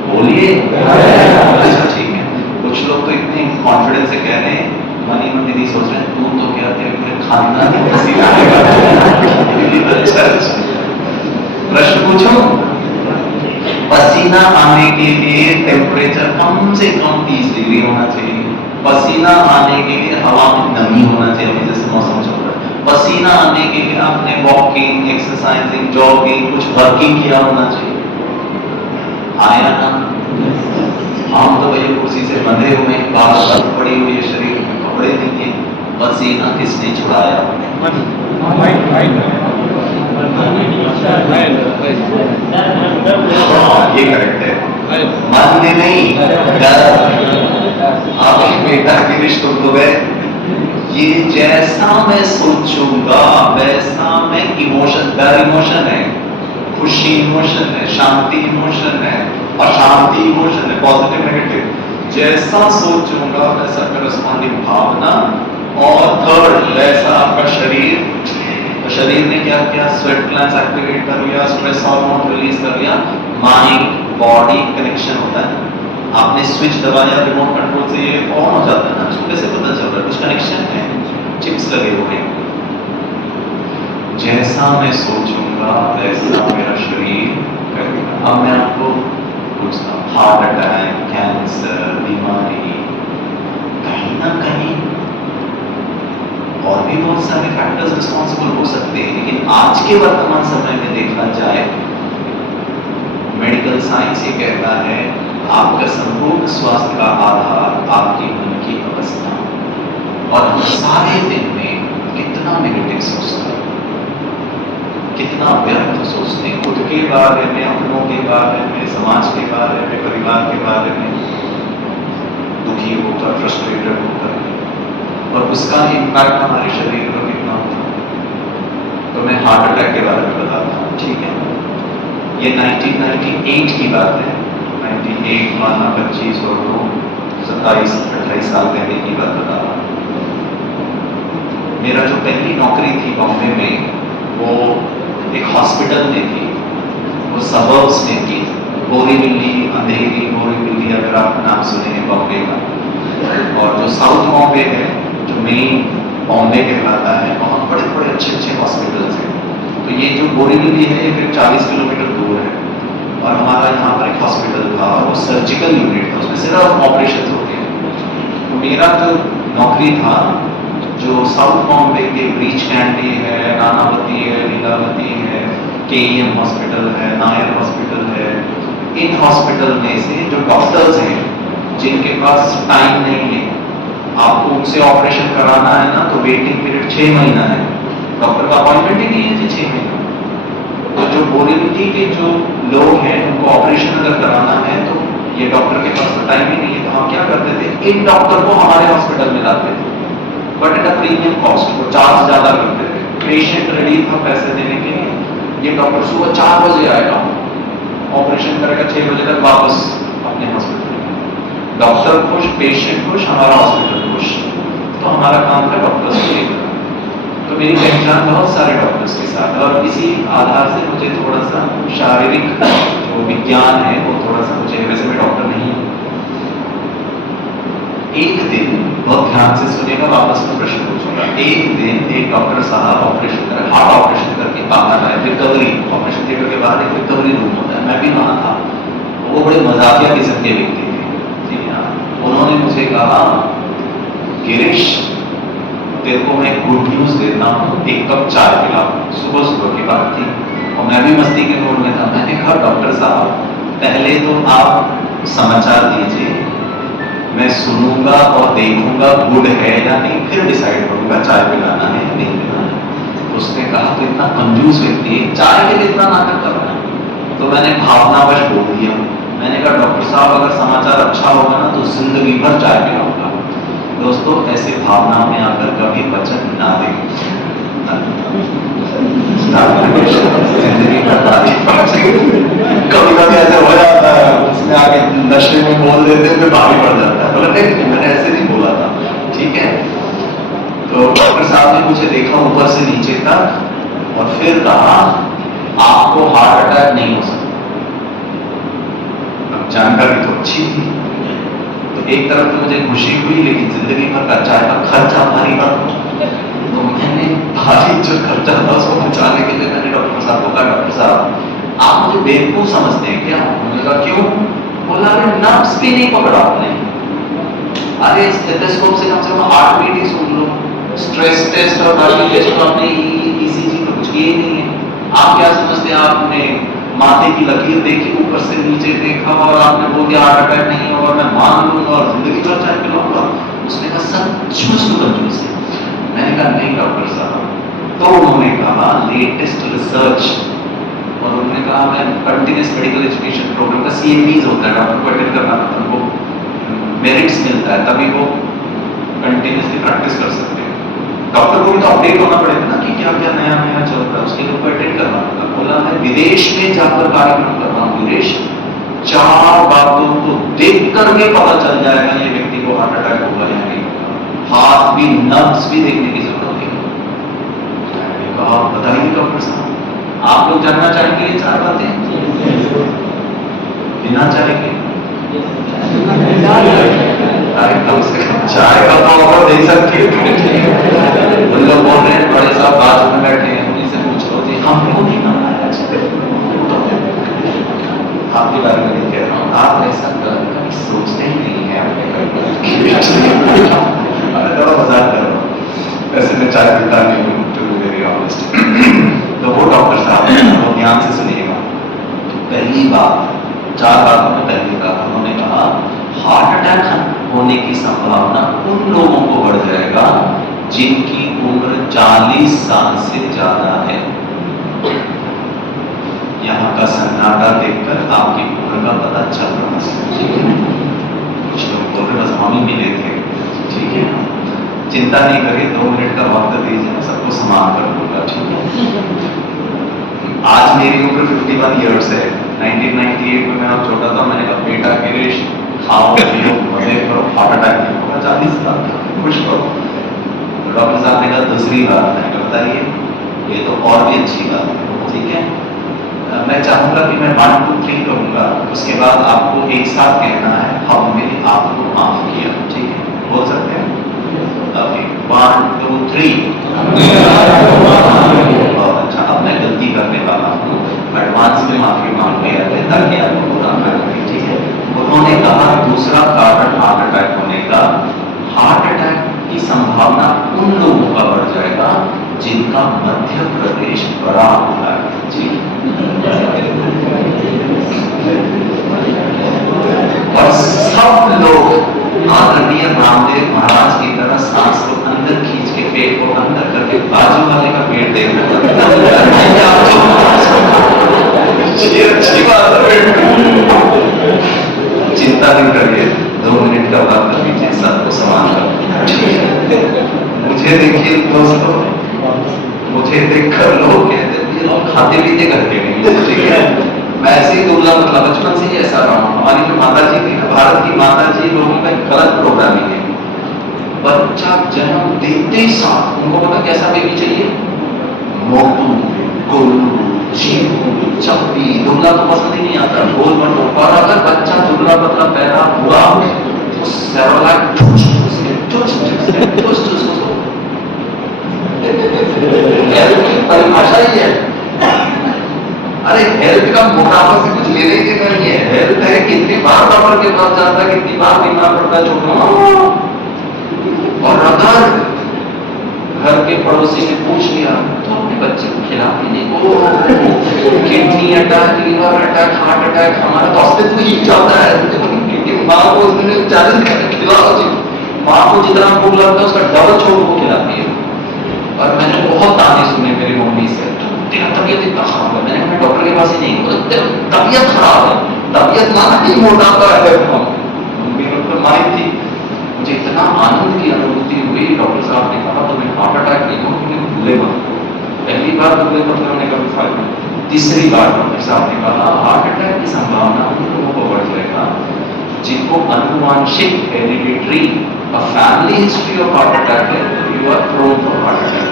बोलिए। अच्छा ठीक है, कुछ लोग तो इतने कॉन्फिडेंस से कह रहे हैं, मनी में दीदी सोच रहे हैं तू तो क्या तेरे पूरे खानदान में पसीना आएगा। अच्छा, प्रश्न पूछो। पसीना आने के लिए टेम्परेचर कम से कम 30 डिग्री होना चाहिए। पसीना आने के लिए हवा में नमी होना चाहिए, अभी जैसे मौसम चल रहा है। पसीना आने के लिए आपने वॉकिंग, एक्सरसाइजिंग, जॉगिंग, कुछ वर्किंग किया होना चाहिए। आया ना? हम तो भैया कुर्सी से बंधे हुए, बाहर पड़ी हुई है, शरीर में कपड़े नहीं है, पसीना किसने छुड़ाया? ये करेक्ट है, मन में नहीं, आप बेटा की रिश्तों तो गए। ये जैसा मैं सोचूंगा वैसा मैं इमोशन, डर इमोशन है, खुशी इमोशन है, शांति इमोशन है, अशांति इमोशन है, पॉजिटिव नेगेटिव। जैसा सोचूंगा वैसा करस्पॉन्डिंग भावना, और थर्ड वैसा आपका शरीर। तो शरीर ने क्या किया, स्वेट ग्लैंड्स एक्टिवेट कर लिया, स्ट्रेस हार्मोन रिलीज कर लिया, माइंड बॉडी कनेक्शन होता है। आपने स्विच दबाया रिमोट कंट्रोल से, ये ऑन हो जाता है ना, उसको कैसे पता चल रहा है? कुछ कनेक्शन है, चिप्स लगे हुए हैं। जैसा मैं सोचूंगा वैसा मेरा शरीर करेगा। अब मैं आपको पूछता हूँ, हार्ट अटैक, कैंसर, बीमारी, कहीं ना कहीं और भी बहुत सारे फैक्टर्स रिस्पॉन्सिबल हो सकते हैं, लेकिन आज के वर्तमान समय में देखा जाए, मेडिकल साइंस ये कहता है आपका संपूर्ण स्वास्थ्य का आधार आपकी मन की अवस्था। और हम सारे दिन में कितना नेगेटिव सोचते हैं, कितना व्यर्थ सोचते हैं, खुद के बारे में, अपनों के बारे में, समाज के बारे में, परिवार के बारे में, दुखी होकर, फ्रस्ट्रेटेड होकर, और उसका इम्पैक्ट हमारे शरीर पर कितना होता है। तो मैं हार्ट अटैक के बारे में बताता हूँ, ठीक है। ये 1998 की बात है, 98 माना 25 और 27-28 साल पहले की बात बता रहा हूँ। मेरा जो पहली नौकरी थी बॉम्बे में, वो एक हॉस्पिटल में थी, वो सबर्ब्स में थी, बोरीवली, अंधेरी, बोरीवली, अगर आप नाम सुने हैं बॉम्बे का। और जो साउथ बॉम्बे है, जो मेन बॉम्बे कहलाता है, वहाँ बड़े बड़े अच्छे अच्छे हॉस्पिटल्स हैं। तो ये जो बोरीवली है, ये फिर 40 किलोमीटर दूर है, और हमारा यहाँ पर एक हॉस्पिटल था, वो सर्जिकल यूनिट था, उसमें सिर्फ ऑपरेशन होते हैं। तो मेरा जो नौकरी था, जो साउथ बॉम्बे के ब्रीच कैंडी है, नानावती है, लीलावती है, KEM हॉस्पिटल है, नायर हॉस्पिटल है, इन हॉस्पिटल में से जो डॉक्टर्स हैं जिनके पास टाइम नहीं है, आपको उनसे ऑपरेशन कराना है ना, तो वेटिंग पीरियड 6 महीना है, डॉक्टर का अपॉइंटमेंट ही नहीं है जी 6 महीना। तो जो बोरीवली के जो लोग हैं, उनको ऑपरेशन अगर कराना है, तो ये डॉक्टर के पास तो टाइम ही नहीं है, तो हम क्या करते थे, एक डॉक्टर को हमारे हॉस्पिटल में लाते थे, but at a premium cost, वो चार्ज ज्यादा करते थे। पेशेंट रेडी था पैसे देने के लिए, ये डॉक्टर सुबह 4 बजे आएगा, ऑपरेशन करेगा 6 बजे तक वापस अपने हॉस्पिटल में। डॉक्टर खुश, पेशेंट खुश, हमारा हॉस्पिटल खुश। तो हमारा काम था डॉक्टर्स को लेकर। तो मेरी पहचान बहुत सारे डॉक्टर्स के साथ, और इसी आधार से मुझे थोड़ा सा शारीरिक जो विज्ञान है वो थोड़ा सा मुझे, वैसे मैं डॉक्टर नहीं हूँ, एक दिन, बहुत ध्यान से सुनिएगा, वापस में प्रश्न पूछूंगा। एक दिन एक डॉक्टर साहब ऑपरेशन कर, हार्ट ऑपरेशन करके बाहर आए, रिकवरी, ऑपरेशन थिएटर के बाहर एक रिकवरी रूम होता है, मैं भी वहां था। वो बड़े मजाकिया किस्म के व्यक्ति थे, ठीक है। उन्होंने मुझे कहा, गिरीश तेरे को मैं गुड न्यूज देता हूँ, एक कप चाय पिला। सुबह सुबह की बात थी और मैं भी मस्ती के मूड में था। मैंने कहा डॉक्टर साहब पहले तो आप समाचार दीजिए, मैं सुनूंगा और देखूंगा गुड है या नहीं, फिर डिसाइड करूंगा चाय पिलाना है या नहीं पिलाना है। उसने कहा तो इतना कंजूस व्यक्ति है, चाय के लिए इतना नाटक कर रहा है। तो मैंने भावनावश बोल दिया, मैंने कहा डॉक्टर साहब अगर समाचार अच्छा होगा ना तो जिंदगी भर चाय पिलाऊंगा। दोस्तों ऐसे भावना में आकर कभी वचन ना दें, जिंदगी कभी कभी ऐसे हो जाता है, उसमें आगे नशे में बोल देते हुए भारी पड़ जाता है। बोला नहीं, मैंने ऐसे नहीं बोला था, ठीक है। तो डॉक्टर साहब ने मुझे देखा ऊपर से नीचे तक और फिर कहा आपको हार्ट अटैक नहीं हो सकता। अब जानकारी तो अच्छी थी, तो एक तरफ तो मुझे खुशी हुई, लेकिन जिंदगी भर का चाय का खर्चा भारी पड़ा। तो मैंने भारी जो खर्चा था उसको बचाने के लिए मैंने डॉक्टर साहब को कहा, डॉक्टर साहब आप मुझे बेवकूफ समझते हैं क्या? उन्होंने कहा क्यों? बोला अरे नब्स भी नहीं पकड़ा आपने, अरे स्टेथोस्कोप से कम हार्ट बीट ही सुन लो, स्ट्रेस टेस्ट और बाकी टेस्ट तो आपने ईसीजी में कुछ किए नहीं है। आप क्या समझते हैं? आपने माथे की लकीर देखी, ऊपर से नीचे देखा और आपने बोल दिया हार्ट अटैक नहीं होगा, मैं मान लूंगा और जिंदगी भर चाय पिलाऊंगा। उसने कहा सचमुच तो कंजूस है। मैंने कहा नहीं डॉक्टर साहब। तो उन्होंने कहा लेटेस्ट रिसर्च, और उन्होंने कहा मैं कंटिन्यूस मेडिकल एजुकेशन प्रोग्राम का CMEs होता है, डॉक्टर को अटेंड करना था, उनको मेरिट्स मिलता है, तभी वो कंटिन्यूसली प्रैक्टिस कर सकते हैं। डॉक्टर को भी तो अपडेट होना पड़ेगा ना कि क्या क्या नया नया चल रहा है, उसके लिए उनको अटेंड करना होगा। बोला मैं विदेश में जाकर कार्यक्रम कर रहा हूँ गिरीश, 4 बातों को देख करके पता चल जाएगा ये व्यक्ति को हार्ट अटैक होगा या नहीं होगा, हाथ भी नब्स भी देखने की जरूरत नहीं। मैंने कहा बताइए डॉक्टर साहब, आप लोग जानना चाहेंगे ये 4 बातें? बिना चाहेंगे? अरे कम से कम चाय का तो ऑफर दे सकती है। उन लोग बोल रहे हैं बड़े साहब बाजू में बैठे हैं, उन्हीं से पूछ लो जी, हमको नहीं करना है। आपके बारे में नहीं कह रहा हूँ, आप ऐसा कभी सोचते ही नहीं है अपने मजाक कर रहा हूँ, वैसे मैं चाय पीता नहीं हूँ टू बी वेरी ऑनेस्ट। तो वो डॉक्टर साहब वो ध्यान से सुनिएगा, पहली बात, 4 बातों में पहली बात उन्होंने कहा हार्ट अटैक होने की संभावना उन लोगों को बढ़ जाएगा जिनकी उम्र 40 साल से ज्यादा है। यहाँ का सन्नाटा देखकर आपकी उम्र का पता चल रहा है। कुछ लोग बोल रहे बस हम ही मिले थे, ठीक है, चिंता नहीं करिए, 2 मिनट का वक्त दीजिए, मैं सबको समान कर दूंगा, ठीक है। आज मेरी उम्र 51 ईयर्स है। 1998 में मैं छोटा था, मैंने कहा बेटा गिरीश खाओ पियो मजे करो, हार्ट अटैक नहीं होगा। 40 साल खुश रहो। डॉक्टर साहब ने कहा दूसरी बात, मैंने कहा बताइए। ये तो और भी अच्छी बात है, ठीक है। मैं चाहूंगा कि मैं 1 2 3 कहूंगा, उसके बाद आपको एक साथ कहना है हमने आपको माफ किया, ठीक है? बोल सकते हैं? 1 2 3। बहुत अच्छा, अब मैं गलती करने वाला हूँ, एडवांस में माफी मांग लिया है ताकि आपको बुरा ना लगे, ठीक है। उन्होंने कहा दूसरा कारण हार्ट अटैक होने का, हार्ट अटैक की संभावना उन लोगों का बढ़ जाएगा जिनका मध्य प्रदेश बड़ा होता है, जी। और सब लोग आदरणीय रामदेव महाराज की तरह सांस को अंदर खींच के पेट को अंदर करके बाजू वाले का पेट देखना अच्छी बात है। चिंता नहीं करिए, 2 मिनट का वक्त दीजिए, सबको समान कर। मुझे देखिए दोस्तों, मुझे देखकर लोग कहते हैं लोग खाते पीते करके नहीं, ठीक है। मैं ऐसे ही दुबला पतला बचपन से ही ऐसा रहा हूँ। हमारी जो माता जी थी, भारत की माता जी लोगों का एक गलत प्रोग्रामिंग है। बच्चा जन्म देते ही साथ उनको पता कैसा बेबी चाहिए, मोटू, गोलू, चीकू, चप्पी। दुबला तो पसंद ही नहीं आता, गोल मटो। और अगर बच्चा दुबला पतला पैदा हुआ several like हेल्थ की परिभाषा ही है। अरे हेल्थ का मोटापा से कुछ लेने के नहीं है। हेल्थ है कितनी बार डॉक्टर के पास जाता है, कितनी बार बीमार पड़ता है छोटा। और अगर घर के पड़ोसी ने पूछ लिया तो अपने बच्चे को खिलाते नहीं, kidney attack, liver attack, heart attack, हमारा तो अस्तित्व ही जाता है। माँ को उसने चैलेंज करके खिलाओ जी, माँ को जितना भूख लगता है उसका डबल छोड़ को खिलाती है। और मैंने बहुत ताने सुने मेरी मम्मी से, तेरा तबीयत इतना खराब है। मैंने कहा डॉक्टर के पास ही नहीं, बोला तेरा तबीयत खराब है, तबीयत माना नहीं मोटापा है। मम्मी डॉक्टर मारी थी। मुझे इतना आनंद की अनुभूति हुई, डॉक्टर साहब ने कहा तुम्हें हार्ट अटैक नहीं हो, तुम्हें भूले मत। पहली बार भूले मत हमने कभी फायदा, तीसरी बार डॉक्टर साहब ने कहा हार्ट अटैक की संभावना उन लोगों को बढ़ जाएगा जिनको अनुवांशिक hereditary family history of heart attack है, you are prone for heart attack.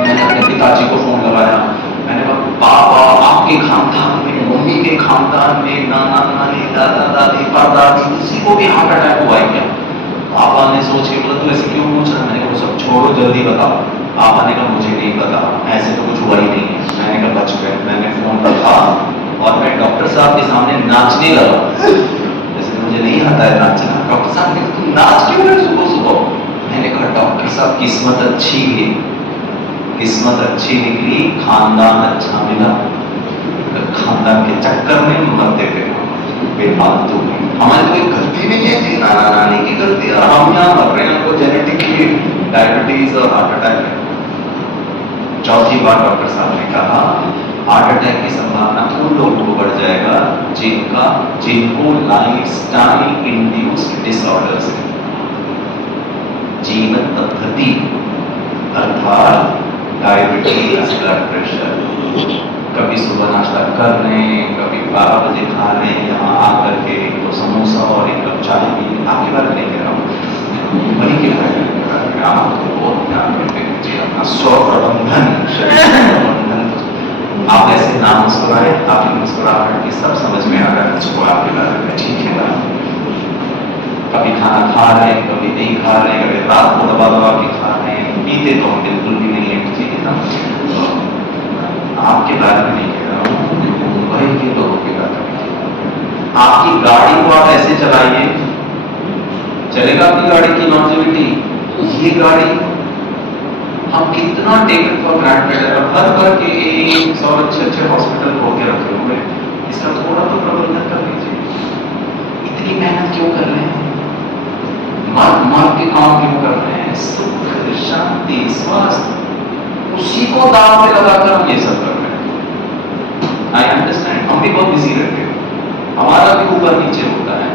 मैंने अपने पिताजी को फोन लगाया, मैंने कहा पापा आपके खानदान में, मम्मी के खानदान में, नाना नानी, दादा दादी, परदादी, किसी को भी हार्ट अटैक हुआ है क्या? पापा ने सोच के बोला तू ऐसे क्यों पूछ रहा है? मैंने कहा सब छोड़ो जल्दी बताओ। पापा ने कहा मुझे नहीं पता, ऐसे तो कुछ हुआ ही नहीं है। मैंने कहा बच गए। मैंने फोन रखा और मैं डॉक्टर साहब के सामने नाचने लगा। मुझे नहीं आता है नाचना। डॉक्टर साहब ने तुम नाच क्यों रहे सुबह सुबह? मैंने कहा डॉक्टर साहब किस्मत अच्छी है, किस्मत अच्छी निकली, खानदान अच्छा मिला। खानदान के चक्कर में मत देते बेफालतू में, हमारी कोई गलती नहीं है जी, नाना नानी की गलती है। हम यहाँ मर रहे हैं, हमको जेनेटिकली डायबिटीज और हार्ट अटैक है। चौथी बार डॉक्टर साहब ने कहा हार्ट अटैक की संभावना उन लोगों को बढ़ जाएगा जिनको लाइफस्टाइल इंड्यूस्ड डिसऑर्डर्स है, जीवन पद्धति अर्थात डायबिटीज, ब्लड प्रेशर। कभी सुबह नाश्ता कर रहे हैं, कभी 12 बजे खा रहे हैं, यहाँ आकर के तो समोसा और एक कप चाय भी। आपके बारे में नहीं कह रहा हूँ, बड़ी के बारे में कह रहा हूँ। आप तो बहुत ध्यान रखते हैं अपना स्व प्रबंधन, शरीर प्रबंधन। आप ऐसे ना मुस्कुराए, आपकी मुस्कुराहट की सब समझ में आ रहा है मुझको आपके बारे में, ठीक है ना? कभी खाना खा रहे हैं, कभी नहीं खा रहे हैं, कभी रात को दबा दबा के खा रहे हैं, पीते तो हम बिल्कुल भी नहीं है, ठीक है ना? आपके बारे में नहीं कह रहा हूँ, मुंबई के लोगों के बारे में। आपकी गाड़ी को आप ऐसे चलाइए, चलेगा आपकी गाड़ी की लॉन्जेविटी? ये गाड़ी हम कितना टेकन फॉर ग्रांटेड है, भर भर के 100 अच्छे हॉस्पिटल खोल के रखे हुए, इसका थोड़ा तो प्रबंधन कर लीजिए। इतनी मेहनत क्यों कर रहे हैं, मार के काम क्यों कर रहे हैं? सुख, शांति, स्वास्थ्य, उसी को दांव पे लगाकर हम ये सब कर रहे हैं। आई अंडरस्टैंड, हम भी बहुत बिजी रहते हैं, हमारा भी ऊपर नीचे होता है,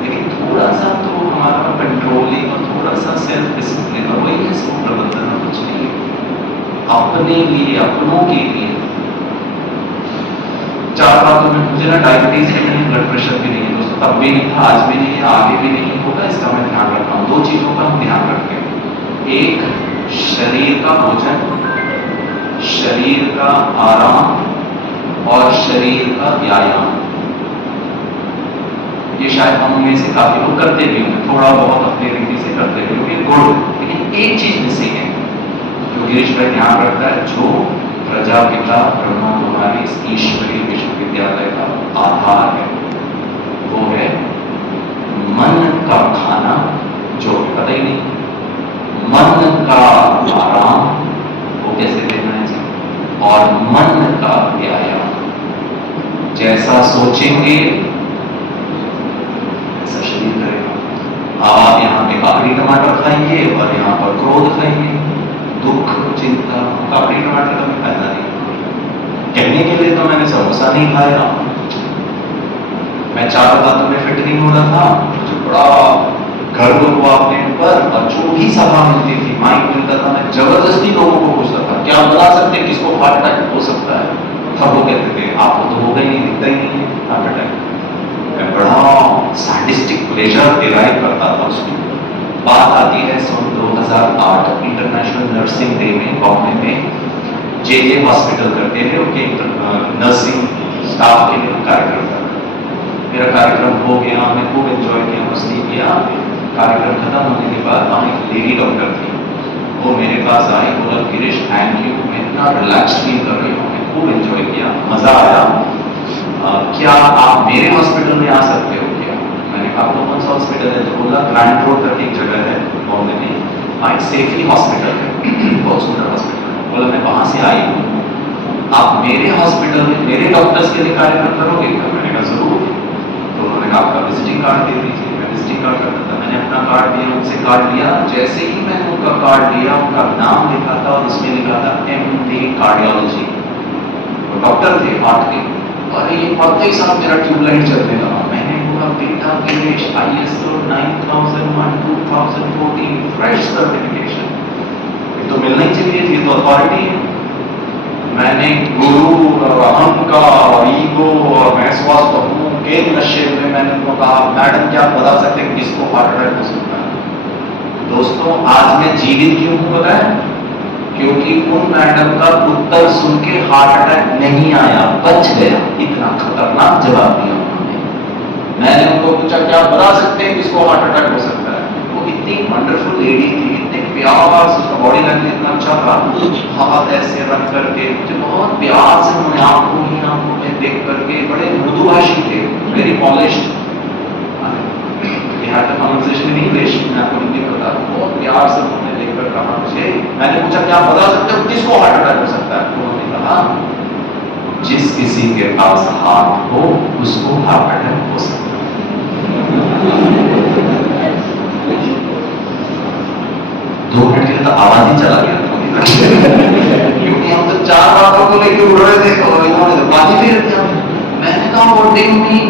लेकिन थोड़ा सा तो हमारा कंट्रोलिंग और थोड़ा सा सेल्फ डिसिप्लिन और वही है सुख प्रबंधन, कुछ नहीं। अपने लिए, अपनों के लिए। 4 बातों में मुझे ना डायबिटीज भी नहीं, ब्लड प्रेशर भी नहीं है दोस्तों, तब भी नहीं था, आज भी नहीं है, आगे भी नहीं होगा, इसका मैं ध्यान रखता हूँ। 2 चीजों का हम ध्यान रखते हैं, एक शरीर का भोजन, शरीर का आराम और शरीर का व्यायाम। ये शायद हम में से काफी लोग करते भी होंगे, थोड़ा बहुत अपनी रीति से करते भी होंगे, गुड। लेकिन एक चीज मिसिंग है जो गिरीश भाई ध्यान रखता है, जो प्रजापिता ब्रह्मा कुमारी ईश्वरीय विश्वविद्यालय का आधार है, वो है मन का खाना, जो पता ही नहीं, मन का आराम, वो कैसे देना है जी, और मन का व्यायाम। जैसा सोचेंगे ऐसा शरीर करेगा। आप यहाँ पे काकड़ी टमाटर खाइए और यहाँ पर क्रोध खाइए, दुख, चिंता। काकड़ी टमाटर का भी फायदा नहीं। कहने के लिए तो मैंने समोसा नहीं खाया, मैं 4 बातों में फिट नहीं हो रहा था, मुझे बड़ा गर्व हुआ अपने ऊपर, और जो भी सभा मिलती थी, माइक मिलता था, मैं जबरदस्ती लोगों को पूछता था क्या बता सकते किसको हार्ट अटैक हो सकता है? तब वो कहते थे आपको तो होगा ही नहीं, दिखता ही नहीं है हार्ट अटैक। मैं बड़ा साइंटिस्टिक प्लेजर डिराइव करता था उसमें। बात आती है सन 2008 इंटरनेशनल नर्सिंग डे में बॉम्बे में जे हॉस्पिटल करते थे, उनके नर्सिंग स्टाफ के लिए कार्य करता था। मेरा कार्यक्रम हो गया, मैं खूब एंजॉय किया, मस्ती किया। कार्यक्रम खत्म होने के बाद वहाँ एक लेडी डॉक्टर थी, वो मेरे पास आई, बोला गिरीश थैंक यू, मैं इतना रिलैक्स फील कर रही हूँ, मैं खूब एंजॉय किया, मजा आया। क्या आप मेरे हॉस्पिटल में आ सकते हो क्या? मैंने कहा आपका कौन सा हॉस्पिटल है? तो बोला ग्रैंड रोड करके एक जगह है बॉम्बे में, वहाँ एक सेफली हॉस्पिटल है, बहुत सुंदर हॉस्पिटल है। बोला मैं वहाँ से आई हूँ, आप मेरे हॉस्पिटल में मेरे डॉक्टर्स के लिए कार्यक्रम करोगे? मैंने कहा जरूर। तो उन्होंने कहा आपका विजिटिंग कार्ड दे दीजिए। मैं विजिटिंग कार्ड करता था, मैंने अपना कार्ड दिया, उनसे कार्ड लिया। जैसे ही मैंने उनका कार्ड लिया, उनका नाम लिखा था और उसमें लिखा था MD कार्डियोलॉजी, वो डॉक्टर थे हार्ट के। और ये पढ़ते ही साहब मेरा ट्यूबलाइट चलने लगा। मैंने बोला बेटा गिरीश ISO 9001 2014 फ्रेश सर्टिफिकेशन, ये तो मिलना ही चाहिए, ये तो अथॉरिटी है। मैंने गुरु और अहंकार, ईगो और मैं स्वस्थ हूँ के नशे में मैंने उनको कहा मैडम क्या बता सकते हैं किसको हार्ट अटैक हो सकता है? दोस्तों आज मैं जीवित क्यों हूँ पता है? क्योंकि उन मैडम का उत्तर सुन के हार्ट अटैक नहीं आया, बच गया। इतना खतरनाक जवाब दिया उन्होंने। मैंने उनको पूछा क्या बता सकते हैं किसको हार्ट अटैक हो सकता है? वो इतनी वंडरफुल लेडी थी, इतने प्यार से, उसका बॉडी लैंग्वेज इतना अच्छा था, हाथ ऐसे रख करके मुझे बहुत प्यार से उन्होंने आंखों में देख करके, बड़े मृदुभाषी थे, वेरी पॉलिश्ड। यहाँ का कन्वर्सेशन इन इंग्लिश, मैं आपको हिंदी में बता रहा हूँ। बहुत प्यार से उन्होंने देखकर कहा मुझे, मैंने पूछा क्या बता सकते हो किसको हार्ट अटैक हो सकता है? तो उन्होंने कहा जिस किसी के पास हार्ट हो उसको हार्ट अटैक हो सकता है। 2 मिनट के लिए तो आवाज ही चला गया क्योंकि हम तो 4 बातों को लेकर उड़ रहे थे और इन्होंने तो बात ही फिर दिया। मैंने कहा व्हाट डू यू मीन?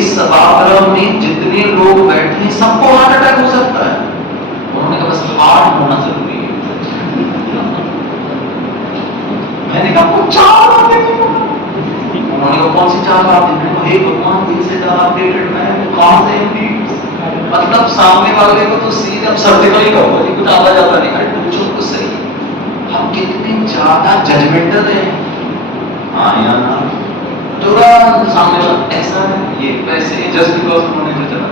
इस सभागृह में जितने लोग बैठे हैं सबको हार्ट अटैक हो सकता है? उन्होंने कहा बस हार्ट होना जरूरी है। मैंने कहा वो 4 बातें उन्होंने कहा कौन सी 4 बातें? मैंने कहा हे भगवान दिल से ज्यादा अपडेटेड मैं कहां से मतलब सामने वाले को तो सीधे अब सर्जिकल ही कहो, कुछ आता जाता नहीं। अरे पूछो तो सही, हम कितने ज्यादा जजमेंटल हैं। हाँ या ना, तुरंत सामने वाला ऐसा है, ये वैसे जस्ट बिकॉज उन्होंने जो चला।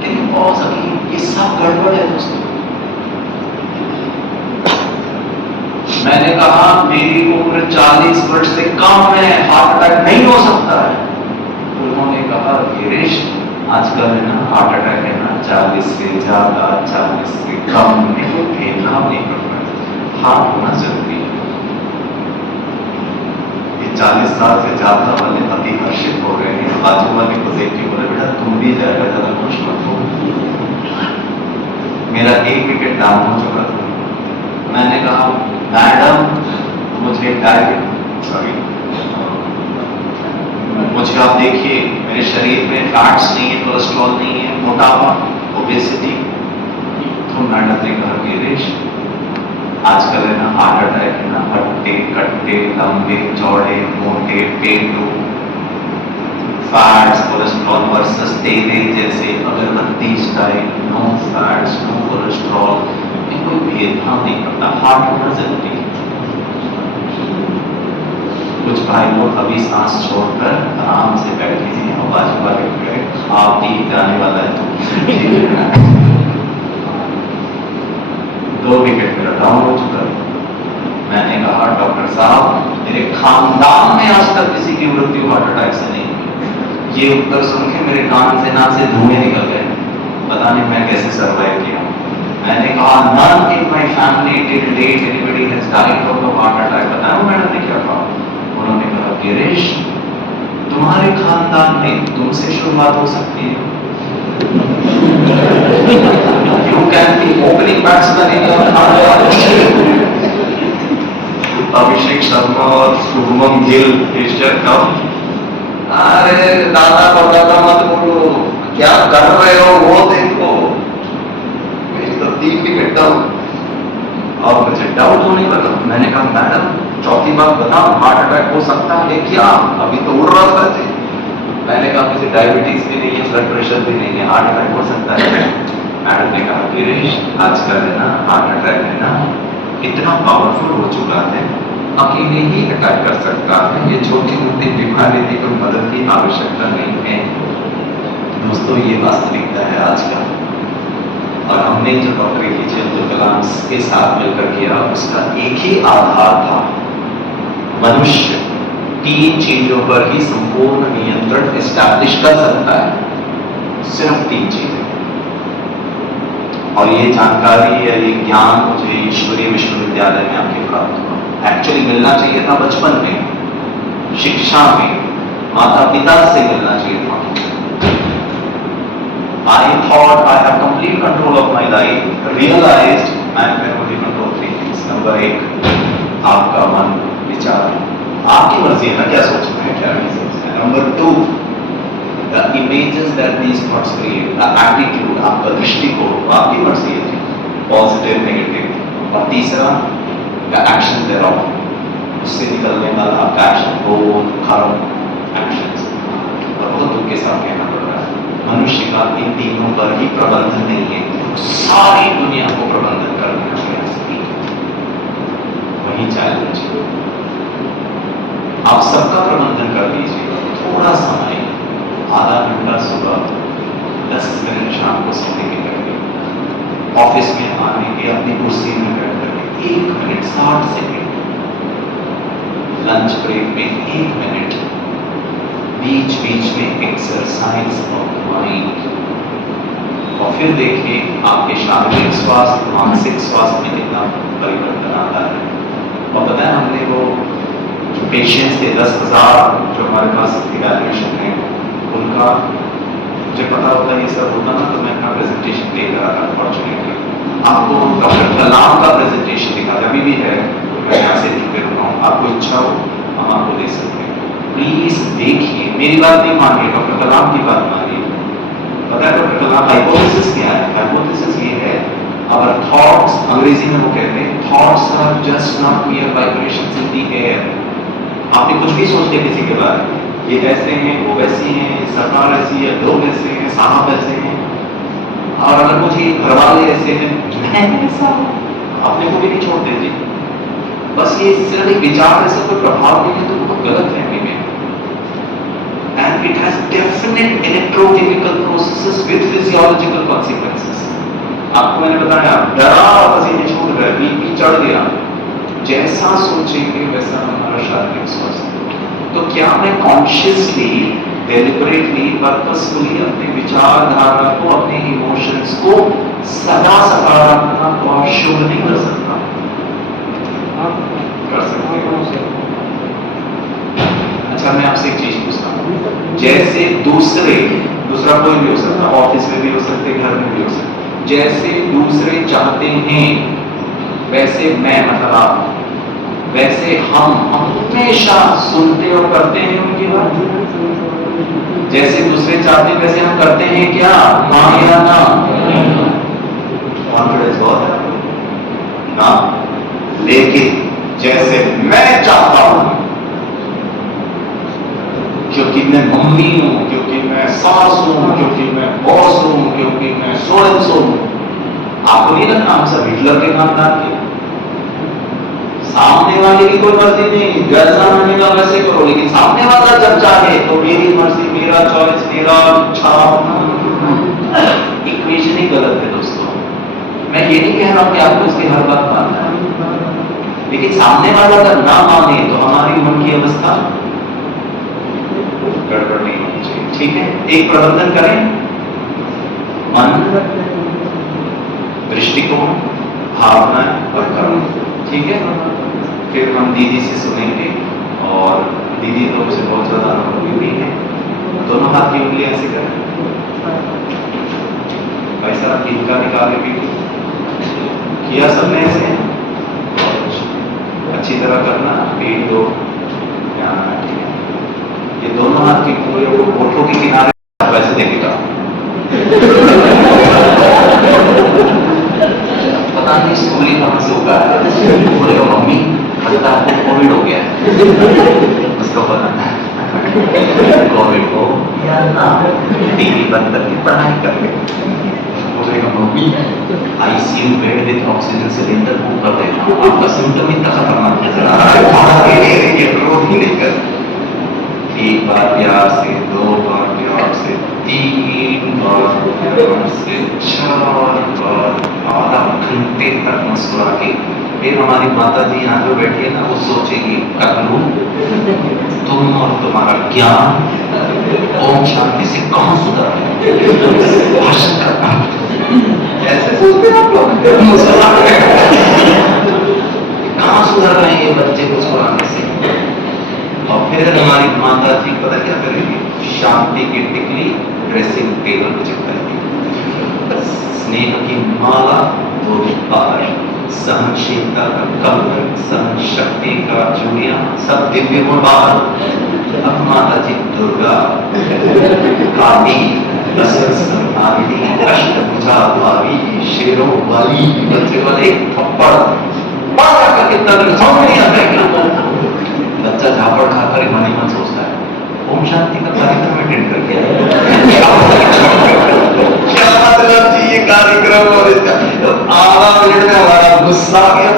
लेकिन बहुत सही ये सब गड़बड़ है दोस्तों। मैंने कहा मेरी उम्र 40 वर्ष से कम है, हार्ट अटैक नहीं हो सकता है। तो उन्होंने कहा गिरीश आजकल है ना हार्ट अटैक है ना 40 से ज्यादा 40 से कम में कोई भेदभाव नहीं करता है, हार्ट होना जरूरी है। ये 40 साल से ज्यादा वाले अति हर्षित हो रहे हैं, बाजू वाले को देख के बोले बेटा तुम भी जाएगा, ज्यादा खुश मत हो। मेरा 1 विकेट डाउन हो चुका था। मैंने कहा मैडम मुझे मुझे आप देखिए मेरे शरीर में फैट्स नहीं है, कोलेस्ट्रॉल नहीं है, मोटापा, ओबेसिटी। तो मैडम ने कहा गिरीश आजकल है ना हार्ट अटैक है ना हट्टे कट्टे लंबे चौड़े मोटे पेटू फैट्स कोलेस्ट्रॉल वर्सेस तेरे जैसे अगरबत्ती style, no fats no cholesterol, कोई भेदभाव नहीं करता, हार्ट होना जरूरी है। कुछ भाई लोग अभी सांस छोड़कर आराम से बैठे हैं और बाजू वाले गए खा पी जाने वाला है तो 2 विकेट मेरा डाउन हो चुका है। मैंने कहा डॉक्टर साहब मेरे खानदान में आज तक किसी की मृत्यु हार्ट अटैक से नहीं हुई। ये उत्तर सुन के मेरे कान से नाक से धुएं निकल गए, पता नहीं मैं कैसे सर्वाइव किया। मैंने कहा none in my family till date anybody has died of a heart attack। बताया मैडम ने क्या कहा? उन्होंने कहा गिरीश तुम्हारे खानदान में तुमसे शुरुआत हो सकती है। You can be opening batsman in your खानदान। अभिषेक शर्मा और शुभमन गिल एशिया कप। अरे दादा परदादा मत बोलो, क्या कर रहे हो वो देखो। तो 3 विकेट डाउन। अब मुझे डाउट होने लगा। मैंने कहा मैडम चौथी बात बताओ हार्ट अटैक हो सकता है क्या? अभी तो उड़ रहा था। मैंने कहा मुझे डायबिटीज भी नहीं है, ब्लड प्रेशर भी नहीं है, हार्ट अटैक हो सकता है। मैडम ने कहा गिरीश आजकल है ना हार्ट अटैक है ना इतना पावरफुल हो चुका है, अकेले ही अटैक कर सकता है, ये छोटी मोटी बीमारी की कोई मदद की आवश्यकता नहीं है। दोस्तों ये वास्तविकता है आज का, और हमने जो डॉक्टर एपीजे अब्दुल कलाम के साथ मिलकर किया उसका एक ही आधार था, मनुष्य 3 चीजों पर ही संपूर्ण नियंत्रण एस्टैब्लिश कर सकता है, सिर्फ 3 चीजें। और ये जानकारी या ये ज्ञान मुझे ईश्वरीय विश्वविद्यालय में आके प्राप्त हुआ। एक्चुअली मिलना चाहिए था बचपन में, शिक्षा में, माता पिता से मिलना चाहिए था। I thought I have complete control of my life, realized मैं only control 3 things। नंबर 1 आपका मन, विचार, आपकी मर्जी है ना क्या सोचना है, क्या नहीं सोचना है। Number 2 the images that these thoughts create, the attitude, आपका दृष्टिकोण, आपकी मर्जी है, पॉजिटिव नेगेटिव। और तीसरा the action thereof, उससे निकलने वाला आपका एक्शन, बोल, कर्म, एक्शंस। और बहुत दुख के साथ कहना पड़ रहा है, मनुष्य का इन तीनों पर ही प्रबंधन नहीं है, सारी दुनिया को प्रबंधन करना चाहिए, वही चैलेंज है। आप सबका प्रबंधन कर लीजिए, थोड़ा समय, आधा घंटा सुबह, 10 मिनट शाम को सोने के लिए, ऑफिस में आने के अपनी कुर्सी में बैठ कर 1 मिनट 60 सेकेंड, लंच ब्रेक में 1 मिनट, बीच बीच में एक्सरसाइज ऑफ माइंड। और फिर देखिए आपके शारीरिक स्वास्थ्य, मानसिक स्वास्थ्य में कितना परिवर्तन आता है। और पता है हमने वो जो पेशेंट्स थे 10,000 जो हमारे पास इवैल्यूएशन है, उनका मुझे पता होता है ये सब होता ना, तो मैं अपना प्रेजेंटेशन लेकर आता अनफॉर्चुनेटली। आपको डॉक्टर कलाम का प्रेजेंटेशन दिखा, अभी भी है, मैं यहाँ से लिख रहा हूँ, आपको इच्छा हो हम आपको दे सकते हैं, प्लीज देखिए। मेरी बात नहीं मानिए, डॉक्टर कलाम की बात मानिए। पता है डॉक्टर कलाम हाइपोथेसिस क्या है? हाइपोथेसिस ये है, our thoughts, अंग्रेजी में वो कहते हैं, thoughts are just not mere vibrations in the air। आपने कुछ भी सोच लिया किसी के बारे में, ये ऐसे हैं, वो वैसी हैं, सरकार ऐसी है, लोग ऐसे हैं, साहब ऐसे हैं, और अगर मुझे घर वाले ऐसे हैं, अपने को भी नहीं छोड़ते जी। बस ये सिर्फ एक विचार ऐसा कोई प्रभाव नहीं है, तो बहुत गलत फहमी में। And it has definite electrochemical processes with physiological consequences। आपको मैंने बताया, डरा और पसीने छूट गए, बीपी चढ़ गया, जैसा सोचेंगे वैसा हमारा शारीरिक स्वास्थ्य। तो क्या मैं कॉन्शियसली, डेलिबरेटली, पर्पसफुली अपने विचारधारा को, अपने इमोशंस को सदा सकारात्मक और शुभ नहीं कर सकता? कर सकते हो। अच्छा मैं आपसे एक चीज पूछता हूँ, जैसे दूसरा कोई भी हो सकता, ऑफिस में भी हो सकते, घर में भी हो सकते, जैसे दूसरे चाहते हैं वैसे मैं, मतलब आप, वैसे हम हमेशा सुनते और करते हैं उनकी बात। जैसे दूसरे चाहते हैं वैसे हम करते हैं क्या? हाँ या ना? कॉन्फिडेंस बहुत है ना। लेकिन जैसे मैं चाहता हूं, क्योंकि मैं मम्मी हूं, क्योंकि मैं सास हूं, क्योंकि मैं बॉस हूं, क्योंकि मैं सो एंड सो हूं। आपको नहीं लगता हम सब हिटलर के खानदान के? सामने वाले की कोई मर्जी नहीं, जैसा मैंने कहा वैसे करो, लेकिन सामने वाला जब चाहे तो मेरी मर्जी, मेरा चॉइस, मेरा इच्छा। इक्वेशन ही गलत है दोस्तों। मैं ये नहीं कह रहा हूं कि आपको उसकी हर बात मानना है, लेकिन सामने वाला अगर ना माने तो हमारी मन की अवस्था गड़बड़ नहीं होनी चाहिए। ठीक है, एक प्रबंधन करें, मन, दृष्टिकोण, भावनाएं और कर्म। ठीक है, फिर हम दीदी से सुनेंगे, और दीदी तो मुझे बहुत ज्यादा अनुभवी भी है। दोनों हाथ की उंगलियां ऐसे करें, भाई साहब इनका निकाले भी किया सबने ऐसे, अच्छी तरह करना, पेट दो, ठीक है। ये दोनों हाथ की पूरे होठों के किनारे वैसे देखेगा, पता नहीं स्कूली कहां से होगा, बोलेगा मम्मी लगता है कोविड हो गया है, उसको पता नहीं कोविड हो या ना, टीवी बंद करके पढ़ाई कर ले। बोलेगा mummy ICU bed with oxygen cylinder book कर देना, आपका सिम्टम इतना खतरनाक है, रोक लेकर एक बार प्यार से, 2 बार प्यार से, 3 और से 4 और आधा घंटे तक मुस्कुरा के फिर हमारी माता जी यहाँ जो बैठी है ना, वो सोचेगी कल्लू तुम और तुम्हारा ज्ञान ओम शांति से कहाँ सुधर भाषण करना ऐसे सोचते हैं आप लोग, मुस्कुरा कहाँ सुधर रहे हैं ये बच्चे मुस्कुराने से। और फिर हमारी माता जी पता क्या करेगी, शांति की टिकली ड्रेसिंग टेबल पर चिपकाएगी, स्नेह की माला वो हार, सहनशीलता का कंबल, सहन शक्ति का चूड़ियां, सब दिव्य गुण बाहर। अब माता जी दुर्गा काली असर संहारिणी अष्टभुजा वाली शेरों वाली बच्चे वाले एक थप्पड़ मारा का कितना दिन समझ नहीं आता है क्या। बच्चा झापड़ खाकर मन ही मन सोचता है ओम शांति का कार्यक्रम अटेंड कर गया क्या मतलब जी ये कार्यक्रम और इसका तो आधा मिनट में हमारा गुस्सा आ गया।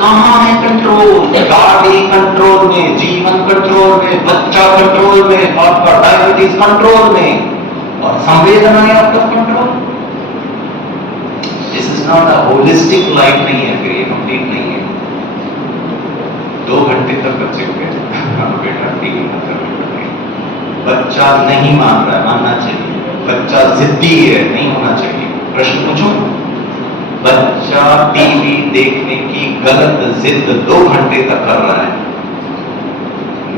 कहाँ है कंट्रोल, गाड़ी कंट्रोल में, जीवन कंट्रोल में, बच्चा कंट्रोल में, आपका डायबिटीज कंट्रोल में और संवेदनाएं out of control. This is not a holistic life नहीं है, फिर ये कंप्लीट नहीं है। 2 घंटे तक बच्चे को बेटा टीवी मत कर, बच्चा नहीं मान रहा है, मानना चाहिए, बच्चा जिद्दी है, नहीं होना चाहिए। प्रश्न पूछूं, बच्चा टीवी देखने की गलत जिद 2 घंटे तक कर रहा है,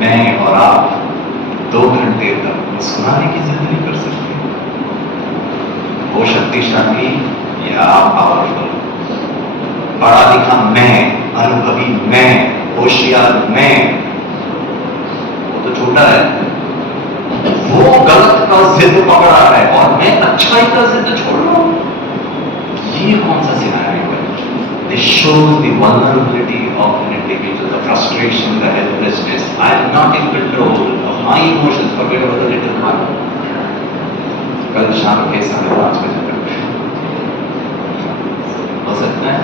मैं और आप 2 घंटे तक मुस्कुराने की जिद नहीं कर सकते। वो शक्तिशाली या पावरफुल, पढ़ा लिखा मैं, अनुभवी मैं, होशियार मैं, वो तो छोटा है, वो गलत का जिद पकड़ा है और मैं अच्छाई का जिद छोड़ रहा हूं। ये कौन सा सिनेरियो है? This shows the vulnerability of an individual, the frustration, the helplessness. I am not in control of my emotions. Forget about the little one. कल शाम के 5:30 बजे तक हो सकता है।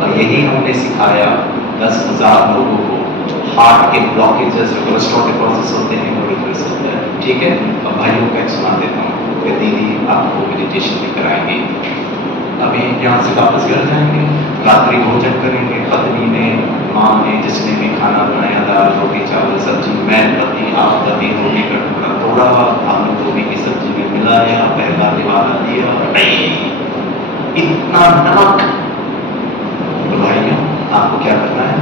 और यही हमने सिखाया 10,000 लोगों को। हार्ट के ब्लॉकेजेस, कोलेस्ट्रॉल डिपॉजिट्स होते हैं, वो रिवर्स होता है। ठीक है, अब भाइयों को एक सुना देता हूँ, फिर दीदी आपको मेडिटेशन भी कराएंगे। अभी यहाँ से वापस घर जाएंगे, रात्रि भोजन करेंगे, पत्नी ने, माँ ने, जिसने भी खाना बनाया, दाल रोटी चावल सब्जी, मैं पति, आप पति, रोटी का टुकड़ा तोड़ा, आलू गोभी की सब्जी में मिलाया, पहला निवाला दिया, इतना नमक। तो भाइयों आपको क्या करना है?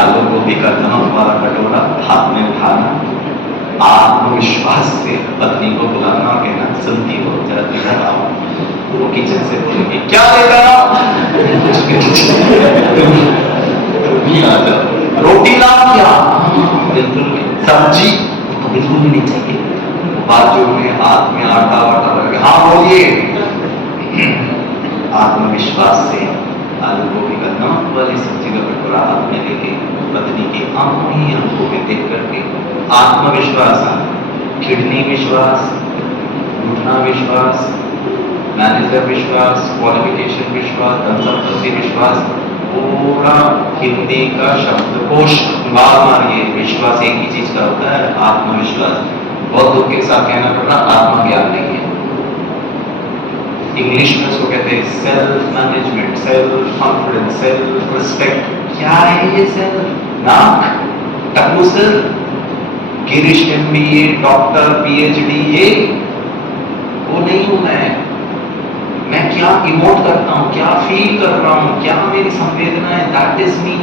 आलू गोभी का नमक वाला कटोरा हाथ में उठाना, आत्मविश्वास से पत्नी को बुलाना और कहना, सुनती हो जरा इधर आओ। वो किचन से बोलेंगे क्या लेकर तुम आ जाओ, रोटी ला क्या? बिल्कुल, सब्जी तो बिल्कुल भी नहीं चाहिए। बाजू में हाथ में आटा वाटा लगे, हाँ बोलिए। आत्मविश्वास से आलू गोभी का नमक वाली सब्जी का कटोरा हाथ में लेके पत्नी की आंखों ही आंखों में देख करके आत्मविश्वास, किडनी विश्वास, घुटना विश्वास, मैनेजर विश्वास, क्वालिफिकेशन विश्वास, धनसंपत्ति विश्वास, पूरा हिंदी का शब्दकोश मारिए। विश्वास एक ही चीज का होता है, आत्मविश्वास। बहुत दुख के साथ कहना पड़ रहा, आत्मज्ञान नहीं है। इंग्लिश में उसको कहते हैं self management, self confidence, self respect. क्या है ये सेल्फ? नाक, टकलू सिर, गिरीश MBA, डॉक्टर, PhD, ये वो नहीं हूं मैं क्या इमोट करता हूं, क्या फील कर रहा हूं, क्या मेरी संवेदनाएं, दैट इज मी।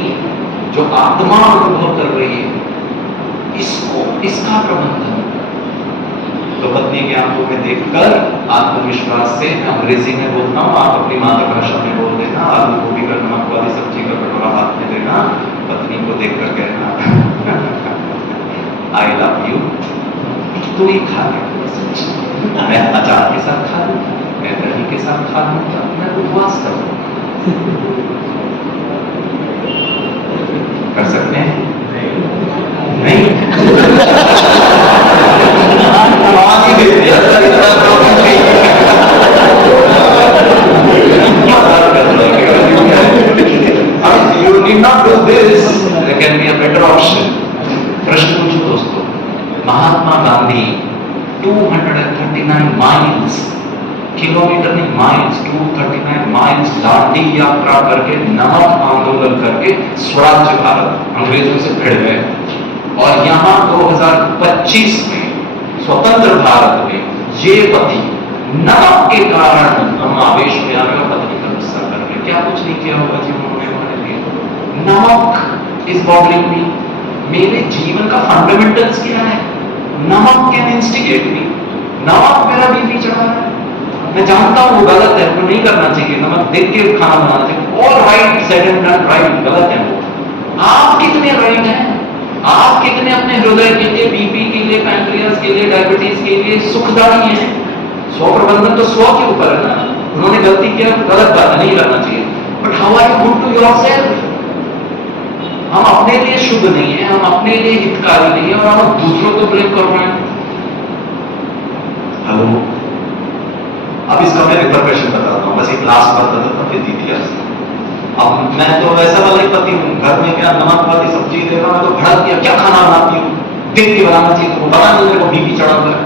जो आत्मा अनुभव कर रही है, इसको, इसका प्रबंधन। तो पत्नी की आंखों में देखकर आत्मविश्वास से, अंग्रेजी में बोलता हूँ, आप अपनी मातृभाषा में बोल देना, आलू गोभी का नमक वाली सब्जी का कटोरा हाथ में देना, पत्नी को देखकर कहना आई लव यू, तू ही खा ले, मैं अचार के साथ खा लूंगा, मैं दही के साथ खा लूंगा, मैं उपवास करूंगा। कर सकते हैं? नहीं you need not do this, there can be a better option. Mahatma Gandhi 239 miles, kilometre नहीं माइल्स, 239 माइल्स दांडी यात्रा करके, नमक आंदोलन करके स्वराज्य भारत अंग्रेजों से भिड़ गए। और यहां 2025 में स्वतंत्र भारत में ये पति नमक के कारण हम आवेश में आ गए, पत्नी का गुस्सा कर रहे, क्या कुछ नहीं किया होगा जी उन्होंने हमारे लिए। नमक इज बॉडलिंग मी, मेरे जीवन का फंडामेंटल्स क्या है। नमक कैन इंस्टिगेट मी, नमक मेरा बीपी चढ़ा रहा है, मैं जानता हूं वो गलत है, वो नहीं करना चाहिए, नमक देख के खाना बनाना चाहिए, all right said and done right, गलत है वो। आप कितने राइट हैं, आप कितने अपने हृदय के लिए, बीपी के लिए, पैंक्रियास के लिए, डायबिटीज के लिए सुखदायी हैं। स्व प्रबंधन तो स्व के ऊपर है ना, उन्होंने गलती किया, गलत बात है, नहीं करना चाहिए, but how are you good to yourself. हम अपने लिए शुद्ध नहीं है, हम अपने लिए हितकारी नहीं है, और हम दूसरों को ब्लेम कर रहे हैं। हेलो, अब इसका मैं रिपरकशन बताता हूँ, बस एक लास्ट बात बताता हूँ, फिर दीदी आती। अब मैं तो वैसा वाला ही पति हूँ, घर में क्या नमक वाली सब्जी देगा, मैं तो भड़क दिया, क्या खाना बनाती हूँ, देख के बनाना चाहिए, तो पता नहीं मेरे को बीपी चढ़ा हुआ है।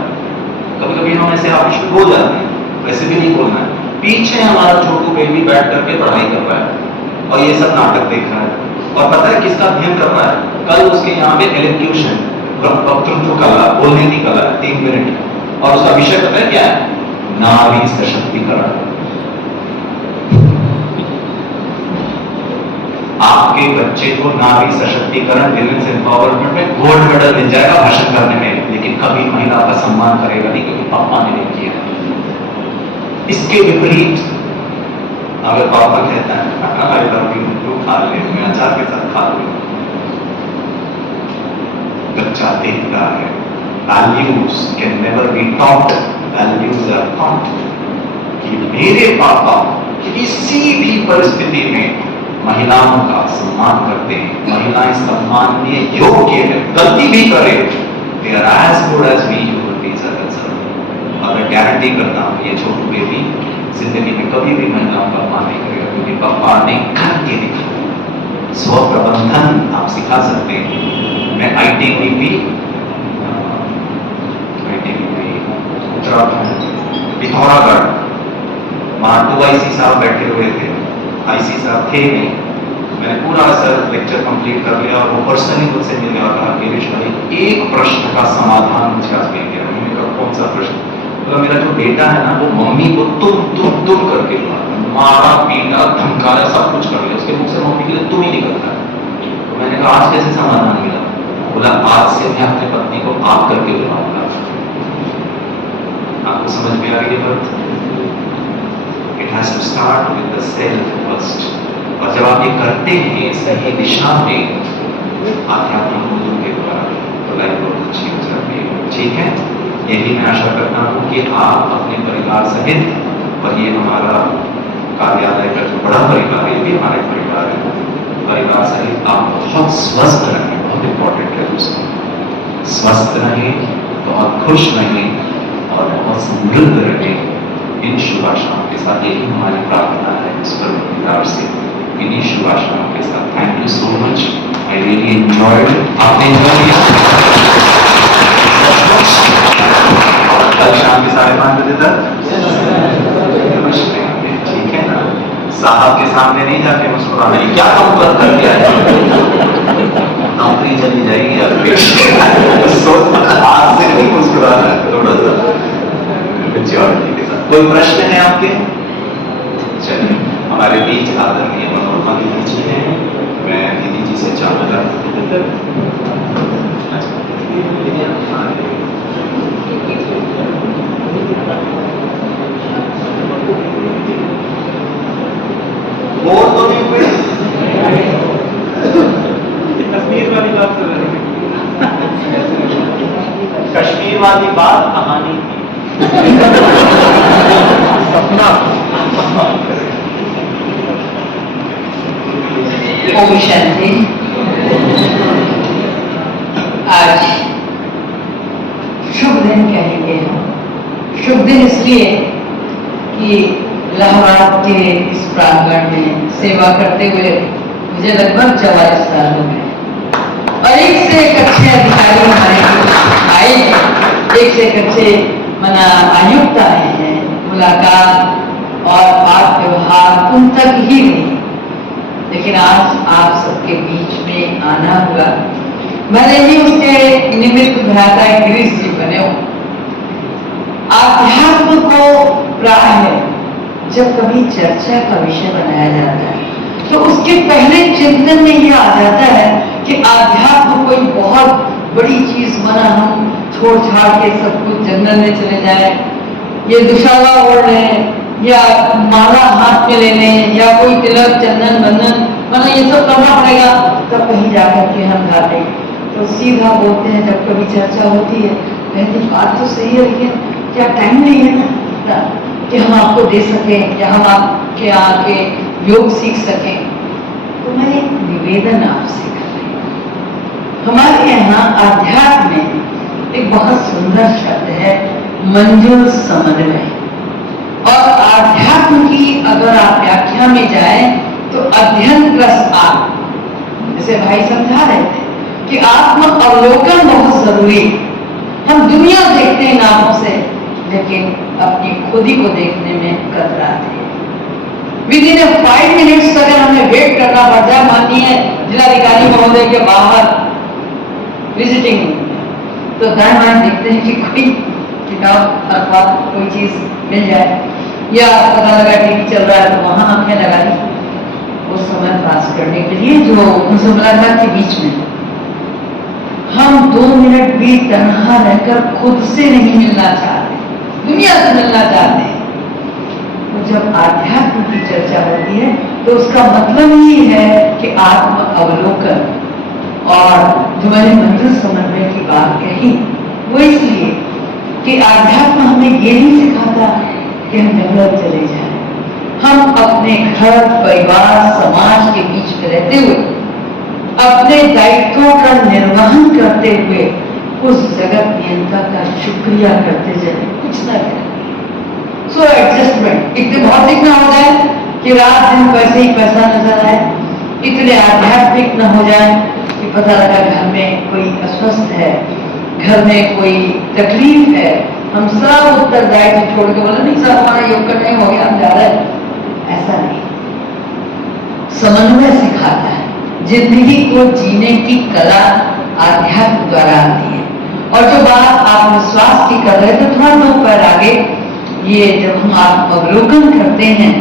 कभी कभी हम ऐसे ऑफिस में बोल जाते हैं, वैसे भी नहीं बोलना है। पीछे हमारा छोटू बेबी बैठ करके पढ़ाई कर रहा है और ये सब नाटक देख रहा है, और पता है किसका अध्ययन कर रहा है, कल उसके यहाँ पे एलोक्यूशन, वक्तृत्व कला, बोलने की कला है 3 मिनट, और उसका विषय पता है क्या है, नारी सशक्तिकरण। आपके बच्चे को नारी सशक्तिकरण, विमेंस एम्पावरमेंट में गोल्ड मेडल मिल जाएगा भाषण करने में, लेकिन कभी महिला का सम्मान करेगा नहीं, क्योंकि पापा ने नहीं किया। इसके विपरीत अगर पापा कहता है आई लव यू, तो खा ले, मैं अचार के साथ खा लूं, बच्चा देखता है। Values can never be taught, values are taught. कि मेरे पापा किसी भी परिस्थिति में महिलाओं का सम्मान करते हैं, महिलाएं सम्माननीय योग्य है, गलती भी करे, they are as good as we human beings are concerned। और मैं गारंटी करता हूँ ये छोटू बेबी जिंदगी में कभी भी महिलाओं का अपमान नहीं करेगा, क्योंकि पापा ने करके दिखाया। स्व प्रबंधन आप सिखा सकते हैं। मैं ITBP उत्तराखंड पिथौरागढ़, वहां 2IC साहब बैठे हुए थे, IC साहब थे नहीं, मैंने पूरा सर लेक्चर कंप्लीट कर लिया, और वो पर्सनली मुझसे मिल गया, कहा गिरीश भाई एक प्रश्न का समाधान मुझे आज मिल गया। मैंने कहा कौन सा प्रश्न? तो मेरा जो बेटा है ना, वो मम्मी को तुम करके मारा, पीटा, धमकाया, सब कुछ कर लिया, उसके मुख से मम्मी के लिए तुम ही निकलता है। तो मैंने कहा आज कैसे समाधान मिला? बोला आज से मैं अपनी पत्नी को आप करके बुलाऊंगा। आपको समझ में आ रही है बात? It has to start with the self first। और जब आप ये करते हैं सही दिशा में आध्यात्मिक मूल्यों के द्वारा, तो लाइफ बहुत अच्छी हो जाती है। ठीक है, यही मैं आशा करता हूँ कि आप अपने परिवार सहित, और ये हमारा कार्यालय का जो बड़ा परिवार है, ये भी हमारे परिवार है, परिवार सहित आप बहुत स्वस्थ रहें, बहुत इंपॉर्टेंट है दोस्तों। स्वस्थ रहें, बहुत खुश रहें, और बहुत समृद्ध रहें। इन शुभ आशाओं के साथ यही हमारी प्रार्थना है ईश्वर परिवार से, इन्हीं शुभ आशाओं के साथ thank you so much. I really enjoyed. आपने एंजॉय किया? कल शाम के 5:30 बजे तक ठीक है ना? साहब के सामने नहीं जाके मुस्कुराना, क्या काम कर दिया है, नौकरी चली जाएगी आपकी। आज से नहीं मुस्कुराना है, थोड़ा सा मेच्योरिटी के साथ। कोई प्रश्न है आपके? चलिए, हमारे बीच आदरणीय मनोरमा दीदी जी हैं, मैं दीदी जी से चाहूँगा बोल तो नहीं हुए। कश्मीर वाली बात कर रहे हैं। कश्मीर वाली बात कहानी थी, सपना। ओम शांति। आज शुभ दिन कहेंगे हम। शुभ दिन इसलिए कि इलाहाबाद के इस प्रांगण में सेवा करते हुए मुझे लगभग 44 साल हो गए, और एक से एक अच्छे अधिकारी हमारे आए हैं, एक से एक अच्छे मना आयुक्त आए हैं, मुलाकात और बात व्यवहार उन तक ही नहीं, लेकिन आज आप सबके बीच में आना हुआ। भले ही उसके निमित्त भ्राता गिरीश जी बने हो। आध्यात्म को प्राय जब कभी चर्चा का विषय बनाया जाता है तो उसके पहले चिंतन में यह आ जाता है कि आध्यात्म कोई बहुत बड़ी चीज बना, हम छोड़ छाड़ के सब कुछ जंगल में चले जाए, ये दुशाला ओढ़ लें या माला हाथ में ले लें या कोई तिलक चंदन बंधन, मतलब ये सब करना पड़ेगा तब कहीं जाकर के हम जाते। तो सीधा बोलते हैं जब कभी चर्चा होती है, कहते बात तो सही है लेकिन क्या टाइम नहीं है ना कि हम आपको दे सकें या हम आपके आके योग सीख सकें। तो मैं एक निवेदन आपसे कर रही हूँ। हमारे यहाँ अध्यात्म में एक बहुत सुंदर शब्द है मंजुल समन्वय, और आध्यात्म की अगर आप व्याख्या में जाए तो अध्ययन प्लस आत्म, जैसे भाई समझा रहे थे कि आत्म अवलोकन बहुत जरूरी है। हम दुनिया देखते हैं नामों से लेकिन अपनी खुद ही को देखने में कतराते हैं। विदिन 5 मिनट्स अगर हमें वेट करना पड़ जाए, मानिए जिलाधिकारी महोदय के बाहर विजिटिंग, तो दाएं बाएं देखते हैं कि कोई किताब अथवा कोई चीज मिल जाए, या पता लगा टीवी चल रहा है तो वहां आंखें लगा ली उस समय पास करने के लिए जो उनसे मुलाकात के बीच में हम 2 मिनट भी तन्हा रहकर खुद से नहीं मिलना चाहते, दुनिया से मिलना चाहते हैं। तो जब आध्यात्म की चर्चा होती है तो उसका मतलब ही है कि आत्म अवलोकन, और जो मैंने मंजुल समन्वय की बात कही वो इसलिए कि आध्यात्म हमें ये नहीं सिखाता कि हम जंगल चले जाएं। हम अपने घर परिवार समाज के बीच में रहते हुए अपने दायित्वों का निर्वहन करते हुए उस जगत नियंता का शुक्रिया करते जाए, कुछ ना करें। सो एडजस्टमेंट, इतने भौतिक ना हो जाए कि रात दिन पैसे ही पैसा नजर आए, इतने आध्यात्मिक न हो जाए कि पता लगा घर में कोई अस्वस्थ है, घर में कोई तकलीफ है, हम सब उत्तरदायित्व छोड़ के बोले नहीं सर हमारा योग का टाइम हो गया हम जा रहे हैं। ऐसा नहीं, समन्वय सिखाता है। जिंदगी को जीने की कला आध्यात्म द्वारा आती है। और जो बात आप विश्वास की कर रहे थे थोड़ा दो पैर आगे, ये जब हम आत्मावलोकन करते हैं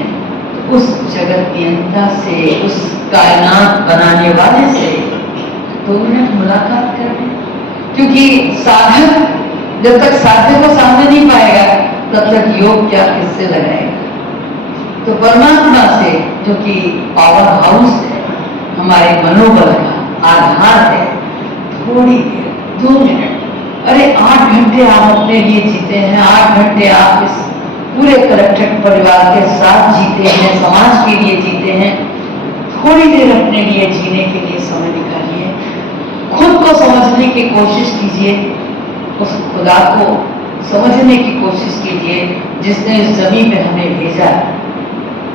तो उस जगत नियंता से, उस कायनात बनाने वाले से 2 मिनट मुलाकात कर लें, क्योंकि साधक जब तक साधक को सामने नहीं पाएगा तब तक योग क्या किससे लगाएगा। तो परमात्मा से जो कि पावर हाउस है, हमारे मनोबल का आधार है, थोड़ी देर 2 मिनट, अरे 8 घंटे आप अपने लिए जीते हैं, 8 घंटे आप इस पूरे कलेक्टेड परिवार के साथ जीते हैं, समाज के लिए जीते हैं, थोड़ी देर अपने लिए जीने के लिए समय निकालिए, खुद को समझने की कोशिश कीजिए, उस खुदा को समझने की कोशिश कीजिए जिसने इस जमीन पे हमें भेजा है।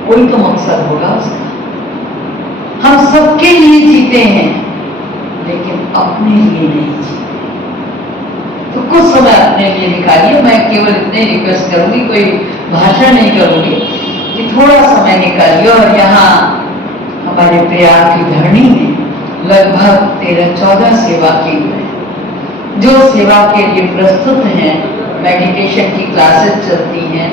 कोई तो मकसद होगा उसका। हम सबके लिए जीते हैं लेकिन अपने लिए नहीं जीते। तो कुछ समय अपने लिए निकालिए। मैं केवल इतने रिक्वेस्ट करूंगी, कोई भाषण नहीं करूंगी, कि थोड़ा समय निकालिए। और यहाँ हमारे प्रयाग की धरनी में लगभग 13-14 सेवा केंद्र हैं जो सेवा के लिए प्रस्तुत हैं। मेडिटेशन की क्लासेस चलती हैं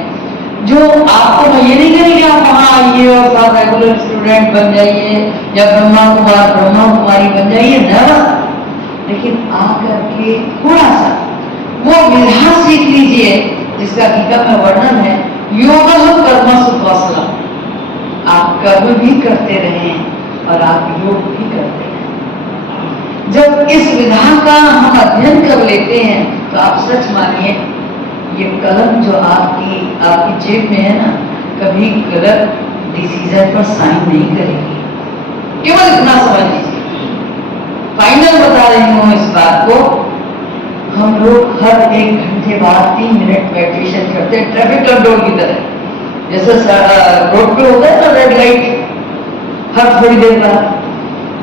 जो आपको, मैं ये नहीं करेंगे आप वहाँ आइए और साथ रेगुलर स्टूडेंट बन जाइए या ब्रह्मा कुमार ब्रह्मा कुमारी बन जाइए, न, लेकिन आकर के थोड़ा सा वो विधा सीख लीजिए जिसका गीता में वर्णन है, योग कर्म सुकौशलम। आप कर्म भी करते रहें और आप योग भी करते रहें। जब इस विधा का हम अध्ययन कर लेते हैं तो आप सच मानिए ये कलम जो आपकी जेब में है ना, कभी गलत डिसीजन पर साइन नहीं करेगी। केवल इतना समझ लीजिए। फाइनल बता रही हूँ इस बात को। हम लोग हर 1 घंटे बाद 3 मिनट मेडिटेशन करते हैं, ट्रैफिक कंट्रोल की तरह। जैसे रोड पे होता है ना रेड लाइट, हर थोड़ी देर बाद।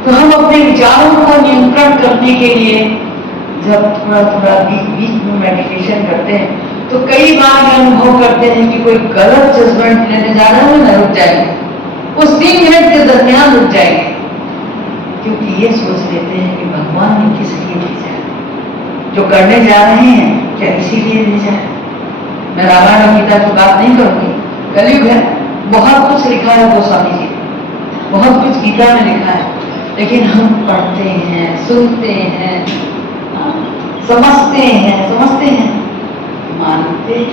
तो हम अपने विचारों को नियंत्रण करने के लिए जब थोड़ा थोड़ा बीच बीच में मेडिटेशन करते हैं तो कई बार ये अनुभव करते हैं कि कोई गलत जजमेंट लेने जा रहे हैं ना, रुक जाएंगे उस 3 मिनट के दरमियान, रुक जाएंगे, क्योंकि ये सोच लेते हैं कि भगवान ने किस लिए भेजा है, जो करने जा रहे हैं क्या इसीलिए भेजा है। मैं रामायण और गीता की बात नहीं करूंगी, कलयुग है, बहुत कुछ लिखा है गोस्वामी जी, बहुत कुछ गीता में लिखा है, लेकिन हम पढ़ते हैं, सुनते हैं, समझते हैं, मानते हैं।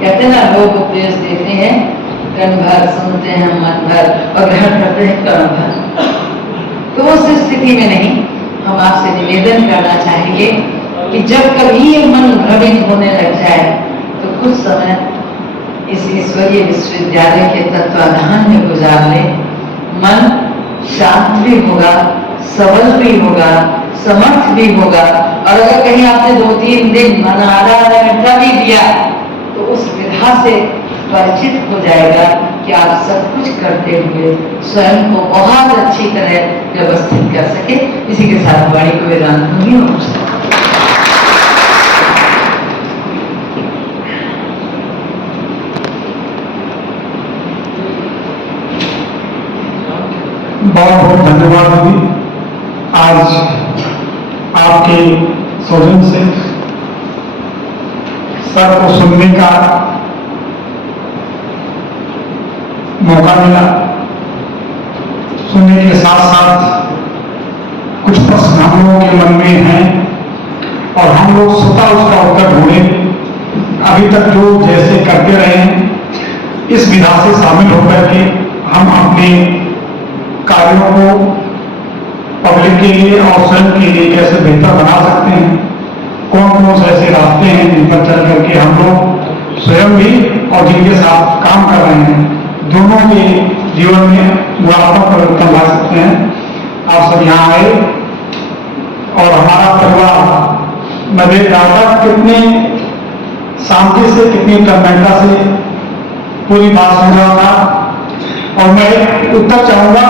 कहते ना, लोग उपदेश देते हैं कण भर, सुनते हैं मन भर और ग्रहण करते हैं कण भर। तो उस स्थिति में नहीं, हम आपसे निवेदन करना चाहेंगे कि जब कभी ये मन भ्रमित होने लग जाए तो कुछ समय इस ईश्वरीय विश्वविद्यालय के तत्वाधान में गुजार ले। मन शांत भी होगा, सबल भी होगा, समर्थ भी होगा, और अगर कहीं आपने 2-3 दिन मन आधा घंटा भी दिया तो उस विधा से परिचित हो जाएगा कि आप सब कुछ करते हुए स्वयं को बहुत अच्छी तरह व्यवस्थित कर सके। इसी के साथ वाणी को विराम दूंगी। नमस्कार। बहुत बहुत धन्यवाद दीदी। आज आपके सौजन से सर को सुनने का मौका मिला। सुनने के साथ साथ कुछ प्रश्न हम लोगों के मन में हैं और हम लोग स्वतः उसका उत्तर ढूंढे। अभी तक जो जैसे करते रहे हैं, इस विधा से शामिल होकर के हम अपने कार्यों को पब्लिक के लिए और स्वयं के लिए कैसे बेहतर बना सकते हैं, कौन कौन से ऐसे रास्ते हैं जिन पर चल करके हम लोग स्वयं भी और जिनके साथ काम कर रहे हैं दोनों के जीवन में गुणात्मक परिवर्तन ला सकते हैं। आप सब यहाँ आए और हमारा परिवार मैं देख रहा था कितने शांति से, कितनी तन्मयता से पूरी बात सुन रहा था। और मैं उत्तर चाहूंगा,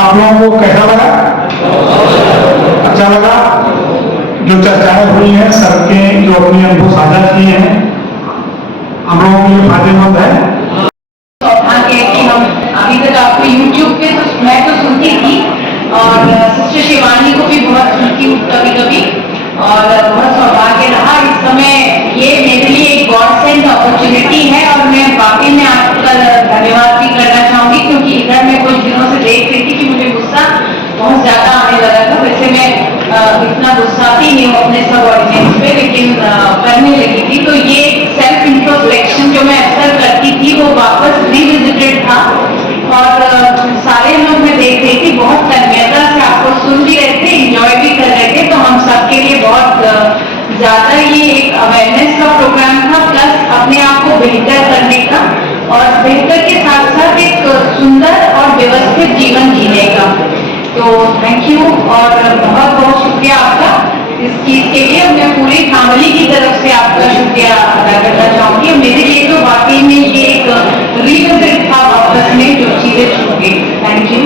आप लोगों को कैसा लगा? अच्छा लगा? जो चर्चाएं हुई हैं, सर के जो अपने अनुभव साझा किए हैं, हम लोगों के लिए फायदेमंद है। कि हम अभी तक आपको YouTube पे तो मैं तो सुनती थी और सिस्टर शिवानी को भी बहुत सुनती हूँ कभी कभी, और बहुत सौभाग्य रहा इस समय। ये मेरे लिए एक गॉड सेंड अपॉर्चुनिटी है और मैं वाकई में आपका धन्यवाद भी करना चाहूंगी, क्योंकि इधर मैं कुछ दिनों से देख रही थी कि मुझे गुस्सा बहुत ज्यादा आने लगा था। वैसे मैं इतना गुस्साती नहीं हूँ अपने सब ऑडियंस पे, लेकिन करने लगी थी। तो ये सेल्फ इंट्रोस्पेक्शन जो मैं अक्सर करती थी वो वापस रिविजिटेड था, और सारे लोग मैं देख रही थी बहुत तन्मयता से आपको सुन भी रहे थे, इंजॉय भी कर रहे थे। तो हम सबके लिए बहुत ज्यादा ये एक अवेयरनेस का प्रोग्राम था, प्लस अपने आप को बेहतर करने का, और बेहतर के साथ साथ एक सुंदर और व्यवस्थित जीवन जीने का। तो थैंक यू और बहुत बहुत शुक्रिया आपका इस चीज के लिए। मैं पूरी फैमिली की तरफ से आपका शुक्रिया अदा करना चाहूंगी। मेरे लिए तो वाकई में ये एक रिविजिट था वापस में जो चीजें छूट गई। Thank you.